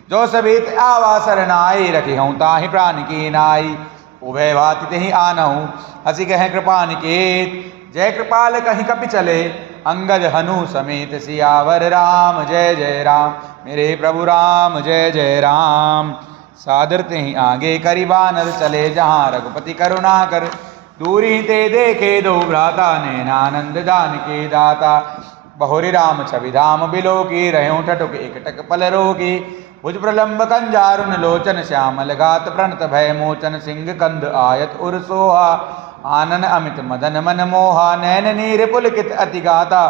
जो सभीत आवा शरणाई, रखी हूँ ताहि प्राण की नाई। उभय भाति तेहि आनहु, हसी कह कृपा निकेत। जय कृपाल कहीं कपि चले, अंगद हनु समेत। सियावर राम जय जय राम, मेरे प्रभु राम जय जय राम। सादर तेहि आगे करि बानर, चले जहाँ रघुपति करुणा कर। दूरी ते देखे दो भ्राता, नैनानंद दान के दाता। बहुरी राम छवि धाम बिलो की, रह्यों ठटुक एकटक पल रोगी। भुज प्रलंब कंजारुन लोचन, श्यामल गात प्रणत भय मोचन। सिंह कंद आयत उर सोहा, आनन अमित मदन मन मोहा। नैन नीर पुलकित अति गाता,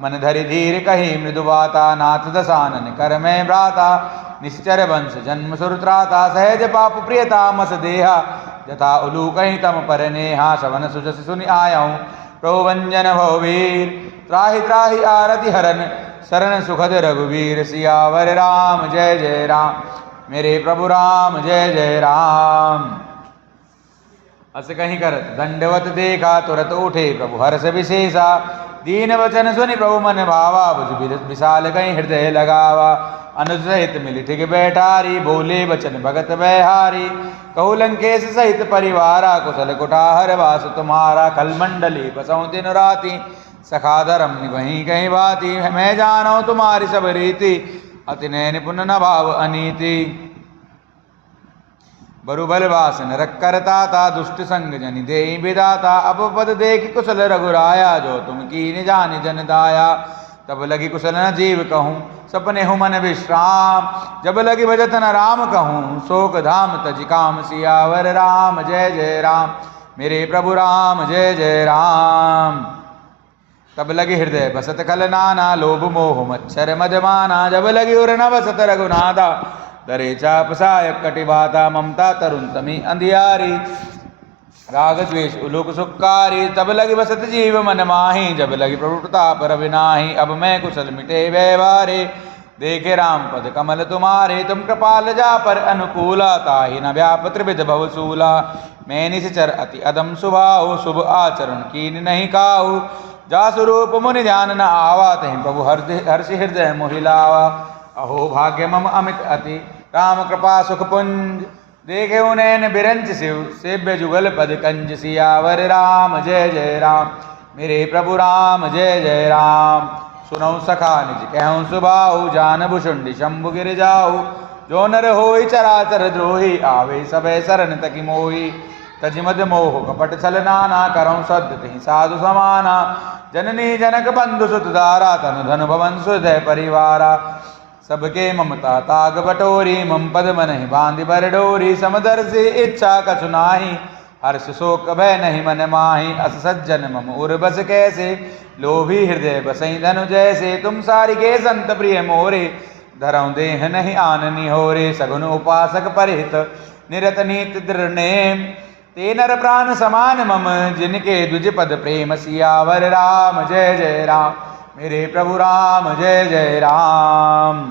मन धरि धीर कही मृदु बाता। नाथ दसानन कर मैं भ्राता, निश्चर वंश जन्म सुरत्राता। सहज पाप प्रियता मस देहा, यथा उलू कहीं तम पर नेहा। सवन सुजस सुनि आयऊँ, प्रभु वंजन भववीर। त्राहि त्राहि आरति हरन, शरण सुखद रघुवीर। सियावर राम जय जय राम, मेरे प्रभु राम जय जय राम। अस कहीं करत दंडवत देखा, तुरत उठे प्रभु हर्ष विशेषा। दीन वचन सुनि प्रभु मन भावा, भुज विशाल कहीं हृदय लगावा। अनुज सहित मिली ठिग बैठारी, बोले बचन भगत बहारी। कहु लंकेश सहित परिवारा, कुशल कुठार वास तुम्हारा। कल मंडली बसऊं दिन राति, सखा धर्म निभहि कहीं बाती। मैं जानो तुम्हारी सब रीति, अति नय निपुण न भाव अनीति। बरुबल वास नरक करता, दुष्ट संग जनि देहि विदाता। अपपद देख कुशल रघुराया, जो तुम कीन जानि जन दाया। तब लगी कुशल न जीव कहूँ, सपने हूँ मन विश्राम। जब लगी भजत न राम कहूँ, शोक धाम तज काम। सियावर राम जय जय राम, मेरे प्रभु राम जय जय राम। तब लगे हृदय बसत खल नाना, लोभ मोह मच्छर मदमाना। जब लगी उर न बसत रघुनाथा, दरे चाप सायक कटिबाता। ममता तरुण तमी अंधियारी, राग द्वेष उलोक सुखकारी। तब लगी बसत जीव मन माही, जब लगी प्रभु प्रताप रविनाही। अब मैं कुशल मिटे व्यवहारे, देखे राम पद कमल तुम्हारे। तुम कृपाल जा पर अनुकूला, ताहि न व्याप त्रिविध भवसूला। मैं निश्चर अति अदम स्वभाव, शुभ आचरण कीन नहीं काहू। जा स्वरूप मुनि ध्यान न आवा, तहि प्रभु हर्षि हृदय मोहिलावा। अहो भाग्य मम अमित अति, राम कृपा सुख पुंज। देखे उनैन बिरंच शिव, सेव्य जुगल पद कंज। सियावर राम जय जय राम, मेरे प्रभु राम जय जय राम। सुनऊ सखा निज कहूँ सुबाहु, जान भुषुंडी शंभु गिर जाऊ। जो नर होई चराचर द्रोही, आवे सबे शरण तकी मोही। तजिमद मोह कपट छल नाना, करऊँ सद्य तिहि साधु समाना। जननी जनक बंधु सुत दारा, तनु धनु भवन सुहृदय परिवारा। सबके ममता ताग बटोरी, मम पद मनहि बांधि बर डोरी। समदर्शी इच्छा कछु नाही, हर्ष शोक भय नहीं मन माही। अस सज्जन मम उर बस कैसे, लोभी हृदय बसई धनु जैसे। तुम सारि के संत प्रिय मोरे, धरऊं देह नहीं आननी होरे। सगुन उपासक परिहित, निरत नीति दृढ़ नेम। ते नर प्राण समान मम, जिनके द्विज पद प्रेम। सियावर राम जय जय राम, मेरे प्रभु राम जय जय राम।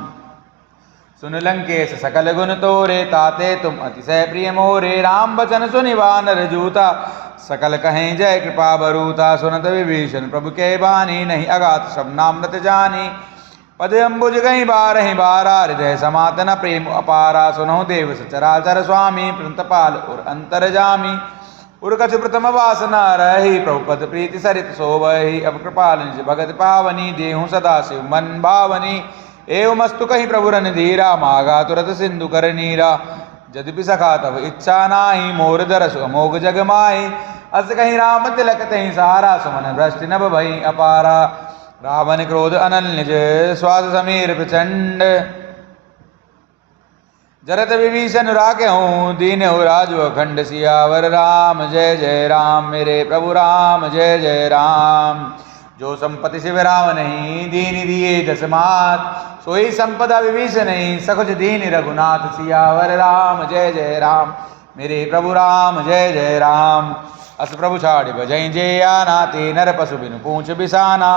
सुन लंकेश सकल गुण तोरे, ताते तुम अतिशय प्रिय मोरे। राम बचन सुनि वानर जूता, सकल कहें जय कृपा बरूता। सुनत विभीषण प्रभु के बानी, नहीं अगात सब नाम रत जानी। पद अम्बुज गई बारहि बारा, हृदय समातन प्रेम अपारा। सुनहु देव सचराचर स्वामी, प्रंतपाल और अंतरजामी। उर कछु प्रथम वासना रही, प्रभु पद प्रीति सरित सोवही। अब कृपाल निज भगत पावनी, देहु सदा शिव मन भावनी। एवं मस्तु कहीं प्रभु रणधीरा, मागा तुरत सिंधु कर नीरा। यद्यपि सखा तब इच्छा नाही, मोर दरस अमोघ जग माही। अस कहीं राम तिलक तहीं सारा, सुमन भ्रष्टि नभ भई अपारा। रावण क्रोध अनल निज, श्वास समीर प्रचंड। जरत विभीषण राखेहूँ, दीन हो राजु अखंड। सियावर राम जय जय राम, मेरे प्रभु राम जय जय राम। जो संपत्ति शिव राम नहीं, दीन दिए दस मात। सोई संपदा विभीषण नहीं, सकुच दीन रघुनाथ। सियावर राम जय जय राम, मेरे प्रभु राम जय जय राम। अस प्रभु छाड़ि बजई जे आना, ते नर पशु बिनु पूछ बिसाना।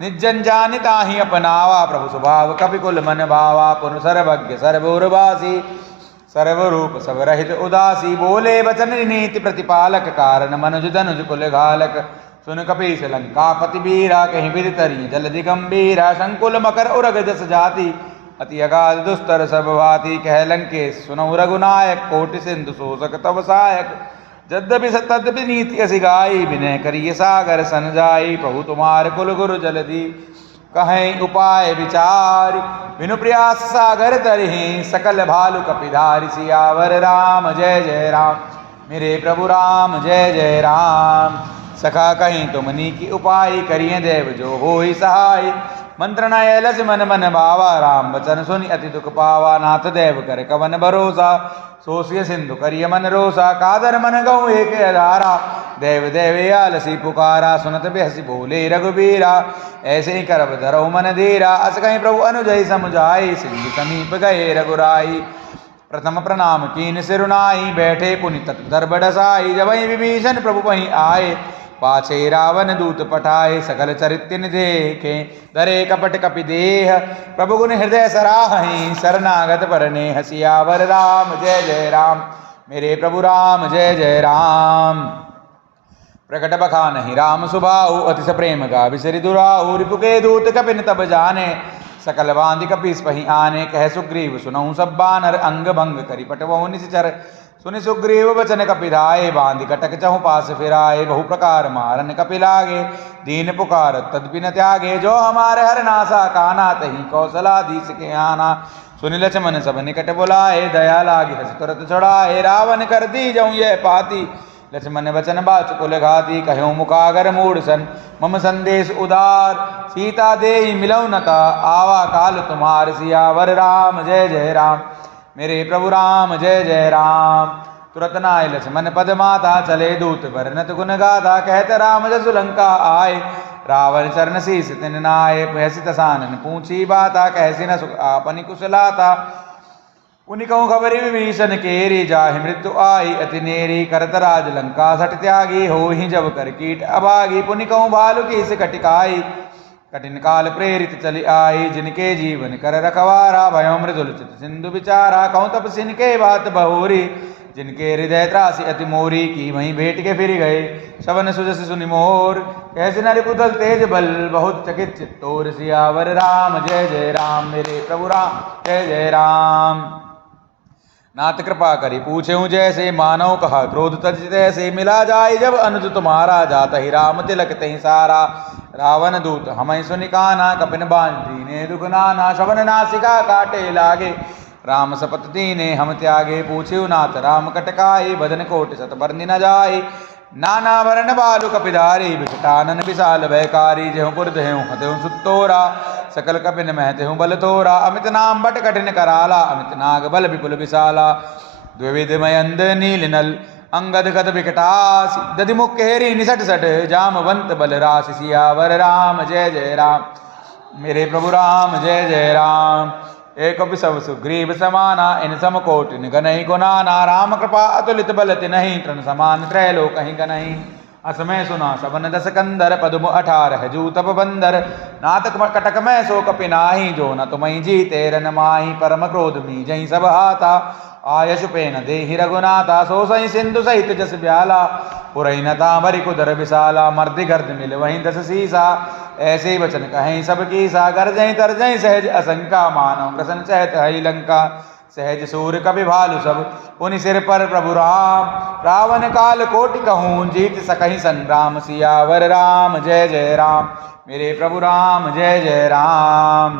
निजन जानि ताहि अपनावा, प्रभु स्वभाव कपिकुल मन भावा। पुन सर्वज्ञ सर्वोरवासी, सर्वरूप सब रहित उदासी। बोले वचन नीति प्रतिपालक, कारण मनुज धनुज कुल घालक। सुन कपीस लंकापति बीरा, कहीं विधि तरी जलधि गंभीरा। संकुल मकर उरग जस जाति, अति अगाध दुस्तर सब भाति। कह लंकेश सुनऊ रघुनायक, कोटि सिंधु शोषक तव सहायक। यद्यपि तद्यपि नीति असि गाई, विनय करिय सागर सन जाई। प्रभु तुम्हार कुल गुरु जलधि, कहें उपाय विचार। बिनु प्रयास सागर तरहि, सकल भालु कपिधारि। सियावर राम जय जय राम, मेरे प्रभु राम जय जय राम। सखा कहीं तुमनी की उपाय, करिए देव जो होई सहाय। मंत्र न एलस मन मन भावा, राम वचन सुनि अति दुख पावा। नाथ देव कर कवन भरोसा, सोसिय सिंधु करिय मन रोसा। कादर मन गऊ एक अधारा, देव देव आलसी पुकारा। सुनत बिहसि बोले रघुबीरा, ऐसे ही करब धरऊ मन धीरा। अस कहीं प्रभु अनुजय समुझाई, सिंधु समीप गए रघुराई। प्रथम प्रणाम कीन सिरुनाई, बैठे पुनि तट दर बड़साई। जब विभीषण प्रभु वहीं आए, पाछे रावण दूत पठाए। सकल चरित्र देखे, दरे कपट कपि देह। प्रभु गुण हृदय सराहि, शरणागत परनेह। सियावर राम जय जय राम, मेरे प्रभु राम जय जय राम। प्रकट बखानहि राम सुबाहु, अतिश प्रेम गा बिसरि दुराहु। रिपु के दूत कपिन तब जाने, सकल बांधि कपीस पही आने कह सुग्रीव सुनहु सब बानर अंग भंग करी पटवहु निश्चर सुनि सुग्रीव बचन कपिधाए बांधि कटक चहु पास फिराए बहु प्रकार मारन कपिलागे दीन पुकार तदपि न त्यागे जो हमारे हर नासा काना तही कौशलाधीश के आना सुनि लक्ष्मण सब निकट बुलाए दया लागी हस तुरत छुड़ाए रावण कर दी जऊँ यह पाती लक्ष्मण वचन बाच कुल घाती कहो मुखागर मूढ़ सन मम संदेश उदार सीता दे मिलौ नता आवा काल तुम्हार सियावर राम जय जय राम मेरे प्रभु राम जय जय राम तुरत नाय लक्ष्मण पद माता चले दूत वर्णत गुण गाथा कहते राम जसु लंका आए रावण चरण शीस तिन नाय भयसित सानन पूछी बाता कहसी न सुख आपनि कुशलाता पुनि कहूँ खबरी विभीषण केरी जाहि मृत्यु आई अति नेरी करत राज लंका सट त्यागी हो ही जब कर कीट अभागी पुनि कहूँ भालु की से कटिकाई कठिन काल प्रेरित चली आई जिनके जीवन कर रखवारा भयो मृदुल चित सिंधु विचारा कहूँ तप सिनके बात बहोरी जिनके हृदय त्रासी अति मोरी की वहीं भेंट के फिर गए शवन सुजस सुनि मोर कैसे नरि पुतल तेज बल बहुत चकित चित्तौर सियावर राम जय जय राम मेरे प्रभु राम जय जय राम नाथ कृपा करी पूछे हूँ जैसे मानव कहा क्रोध तज तैसे मिला जाए जब अनुज तुम्हारा जाता ही राम तिलक तही सारा रावण दूत हमें सुनि काना कपिन बांध दीने दुख नाना शवन नासिका काटे लागे राम सपत दीने हम त्यागे पूछे नाथ राम कटकाई बदन कोट सत बरनी न जाए नाना वरण बालु कपिधारी विकटानन विशाल भयकारी जेहु पुरध हेहु हतेहु सुतोरा सकल कपिन महते हूँ बल तोरा अमित नाम बट कठिन कराला अमित नाग बल विपुल विशाला द्विविधमय अंद नील नल अंगद गद विकटास दधि मुख हेरी निसट सट जामवंत बल रास सियावर राम जय जय राम मेरे प्रभु राम जय जय राम एक सब सुग्रीव समाना इन सम कोट निगनहि गुनाना राम कृपा अतुलित बलति नहीं तृण समान त्रैलो कहीं गनहि असमय सुना सबन दस कंदर पदुम 18 जू तप बंदर नातक कटक मैं सो कपिनाही जो न तुमहि जीते रन माही परम क्रोध मी जही सब हाथा आयशु पेन देहि रघुनाथा सो सही सिंधु सहित जस ब्याला पुरही न तांबरि कुदर विशाला मर्दि गर्द मिल वहीं दस सीसा ऐसे वचन कहें सब कीसा गरजहीं तरजहीं सहज असंका मानव प्रसन्न चहत हई लंका सहज सूर कवि भालु सब पुनि सिर पर प्रभु राम रावण काल कोटि कहूँ जीत सकहि संग्राम सियावर राम जय जय राम मेरे प्रभु राम जय जय राम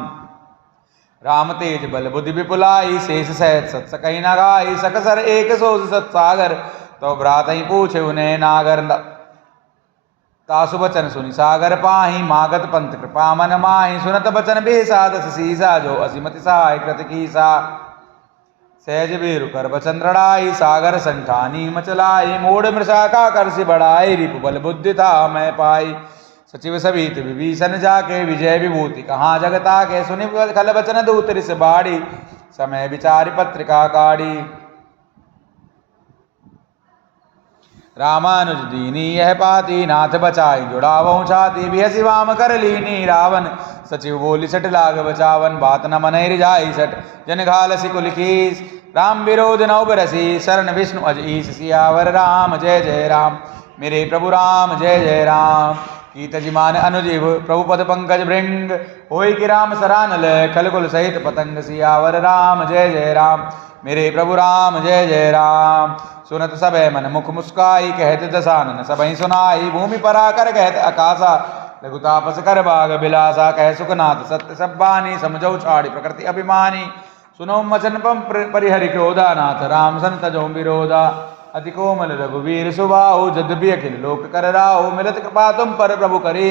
राम तेज बल बुद्धि विपुलाई शेष सहज सत सकहि न गाई सकसर एक सोज सत सागर तो भ्रात ही पूछे उन्हें नागर तासु बचन सुनि सागर पाही मागत पंथ कृपा मन माही सुनत बचन बेसा दस सीसा जो असिमति सहाय कृत कीसा सहज बीरु कर बचन रड़ाई सागर संठानी मचलाई मोड़ मृषा का कर से बढ़ाई रिपु बल बुद्धि था मैं पाई सचिव सभीत विभीषण जाके विजय विभूति कहाँ जगता के सुनि खल बचन दूत रिस बाड़ी समय विचारि पत्रिका काढ़ी रामानुज दीनी यह पाती नाथ बचाई जुड़ावहु छाती बिहसी वाम कर लीनी रावण सचिव बोली सट लाग बचावन बात न मन रिजाई सट जन घाल सिकुल कीस राम विरोध नौ बरसी शरण विष्णु अज ईश सियावर राम जय जय राम मेरे प्रभु राम जय जय राम कीत जिमान अनुजीव प्रभु पद पंकज भृंग होई कि राम सरानल खलकुल सहित पतंग सियावर राम जय जय राम मेरे प्रभु राम जय जय राम सुनत सबे मन मुख मुस्काई कहते दसानन सबहि सुनाई भूमि पराकर कहते आकाशा लघुतापस कर बाग बिलासा कह सुखनाथ सत्य सब्बानी समझौ छाड़ी प्रकृति अभिमानी सुनो मचन पम परिहरि क्रोधा नाथ राम सन तजो विरोधा अति कोमल रघुवीर सुबाहु जद्यपि अखिल लोक कर राहु मिलत कृपा तुम पर प्रभु करी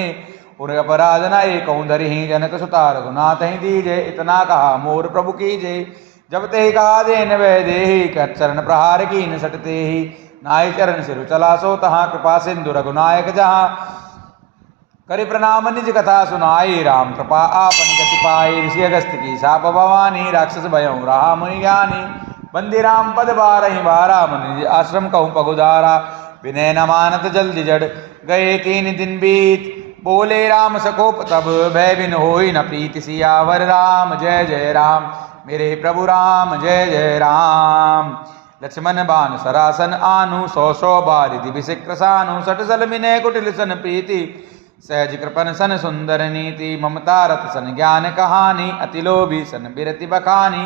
उर अपराध न एक धरि जनक सुता रघुनाथ ही दीजे इतना कहा मोर प्रभु कीजे जब ते ही कहा देन वह देहि चरण प्रहार की न सटते ही नाय चरण सिरु चला सो तहाँ कृपा सिंधु रघुनायक जहाँ करि प्रणाम निज कथा सुनाई राम कृपा आपनि गति पाई ऋषि अगस्त की साप भवानी राक्षस भयउ रहा मुनि ज्ञानी बंदी राम पद बारहि बारा मुनि आश्रम कहूँ पगुदारा विनय न मानत जल्दी जड़ गए 3 दिन बीत बोले राम सकोप तब भय बिन होई न प्रीति सियावर राम जय जय राम मेरे प्रभु राम जय जय राम लक्ष्मण बान सरासन आनु 100 बारिधि विशिक्र सानु सट सल मिने कुटिल सन प्रीति सहज कृपन सन सुंदर नीति, ममता रथ सन ज्ञान कहानी, अति लोभी सन बिरति बखानी,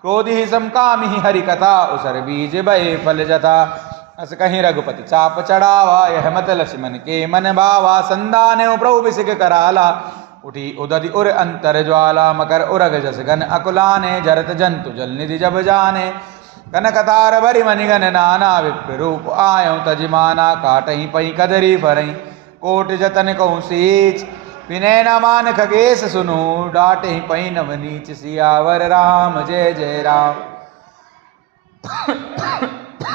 क्रोधी समकामी हरि कथा, उसर बीज बहे फल जथा। अस कहीं रघुपति चाप चढ़ावा, यह मत लक्ष्मण के मन भावा, संदान प्रभु बिसिक कराला, उठी उदधि उर अंतर ज्वाला, मकर उरग जस गन अकुलाने, जरत जंतु जल निधि जब जाने, कनकतार भरि मणिगन नाना, विप्र रूप आयो तजिमाना, काटही पई कदरी फरई, कोट जतन कहूँ सीच, विनय न मान खगेश सुनु, डाटे ही पई नव नीच, सियावर राम जय जय राम।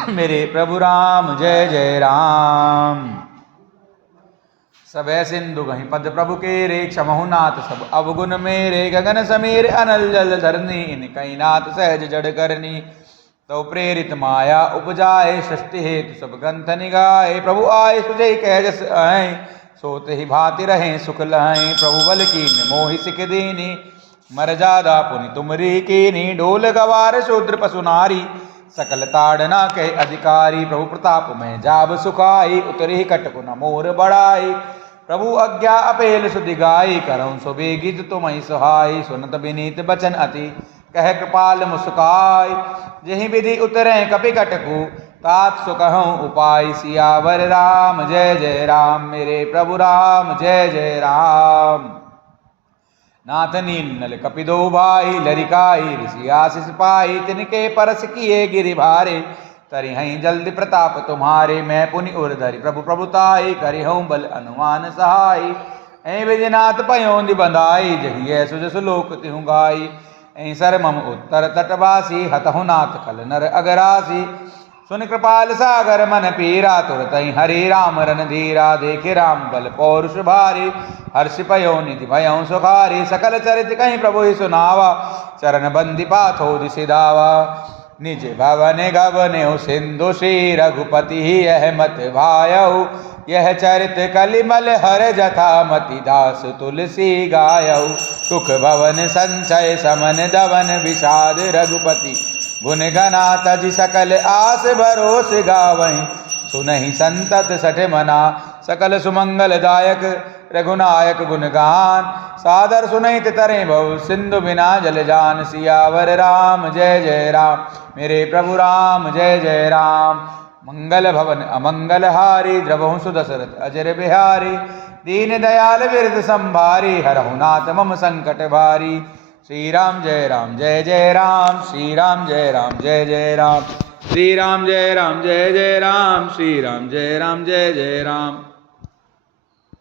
मेरे प्रभु राम जय जय राम। सबे सिंधु गहि पद प्रभु के रे, क्षमहु नाथ सब अवगुण मेरे, गगन समीर अनल जल धरनी, इन कई नाथ सहज जड़ करनी, तो प्रेरित माया उपजाए, सृष्टि हेतु सब ग्रंथ निगाए, प्रभु आए सुजय कह जस आए, सोते ही भांति रहे सुख लहाए, प्रभु बल कीन मोहि सिख दीनी, मर जादा पुनि तुमरी कीनी, डोल गवार शूद्र पशु नारी, सकल ताड़ना के अधिकारी, प्रभु प्रताप में जाब सुखाई, उतरी कटकु न मोर बढ़ाई, प्रभु आज्ञा अपेल सुधि गाई, करऊँ सुबेगित तुमहि सुहाई, सुनत विनीत बचन अति, कह कृपाल मुस्काई, जहि विधि उतरे कपि कटकु, तात सुकहूँ उपाय, सियावर राम जय जय राम। मेरे प्रभु राम जय जय राम। नाथ नील कपि दो भाई, लरिकाई ऋषि आशीष पाई, तिनके परस किए गिरि भारे, तरि हई जल्द प्रताप तुम्हारे, मैं पुनि उर धरि प्रभु प्रभुताई, करि हूँ बल अनुमान सहाय, ऐ विजनाथ पयोंदि बंधाई, जहिए सुजस लोक तिहु गाई, ऐ सर मम उत्तर तटवासी, हतहु नाथ खल नर अगरासी, सुन कृपाल सागर मन पीरा, तुरतहि हरि राम रन धीरा, देखे राम बल पौरुष भारी, हर्ष पयो निधि भयों सुखारी, सकल चरित कहीं प्रभु ही सुनावा, चरण बंदी पाथो दिसि धावा, निज भवन गवनेउ सिंधु श्री रघुपति यह मत भायऊ, यह चरित कलिमल हर जथा मति दास तुलसी गायऊ, सुख भवन संचय समन दवन विषाद रघुपति, गुण गना तज सकल आस भरोस गावहीं, सुनहि संतत सठ मना, सकल सुमंगल दायक रघुनायक गुणगान, सादर सुनहित तरे भव सिंधु बिना जल जान, सियावर राम जय जय राम। मेरे प्रभु राम जय जय राम। मंगल भवन अमंगल हारी, द्रवहु सुदशरथ अजर बिहारी, दीन दयाल बिरद संभारी, हरहु नाथ मम संकट भारी, श्री राम जय राम जय जय राम, श्री राम जय राम जय जय राम, श्री राम जय राम जय जय राम, श्री राम जय राम जय जय राम।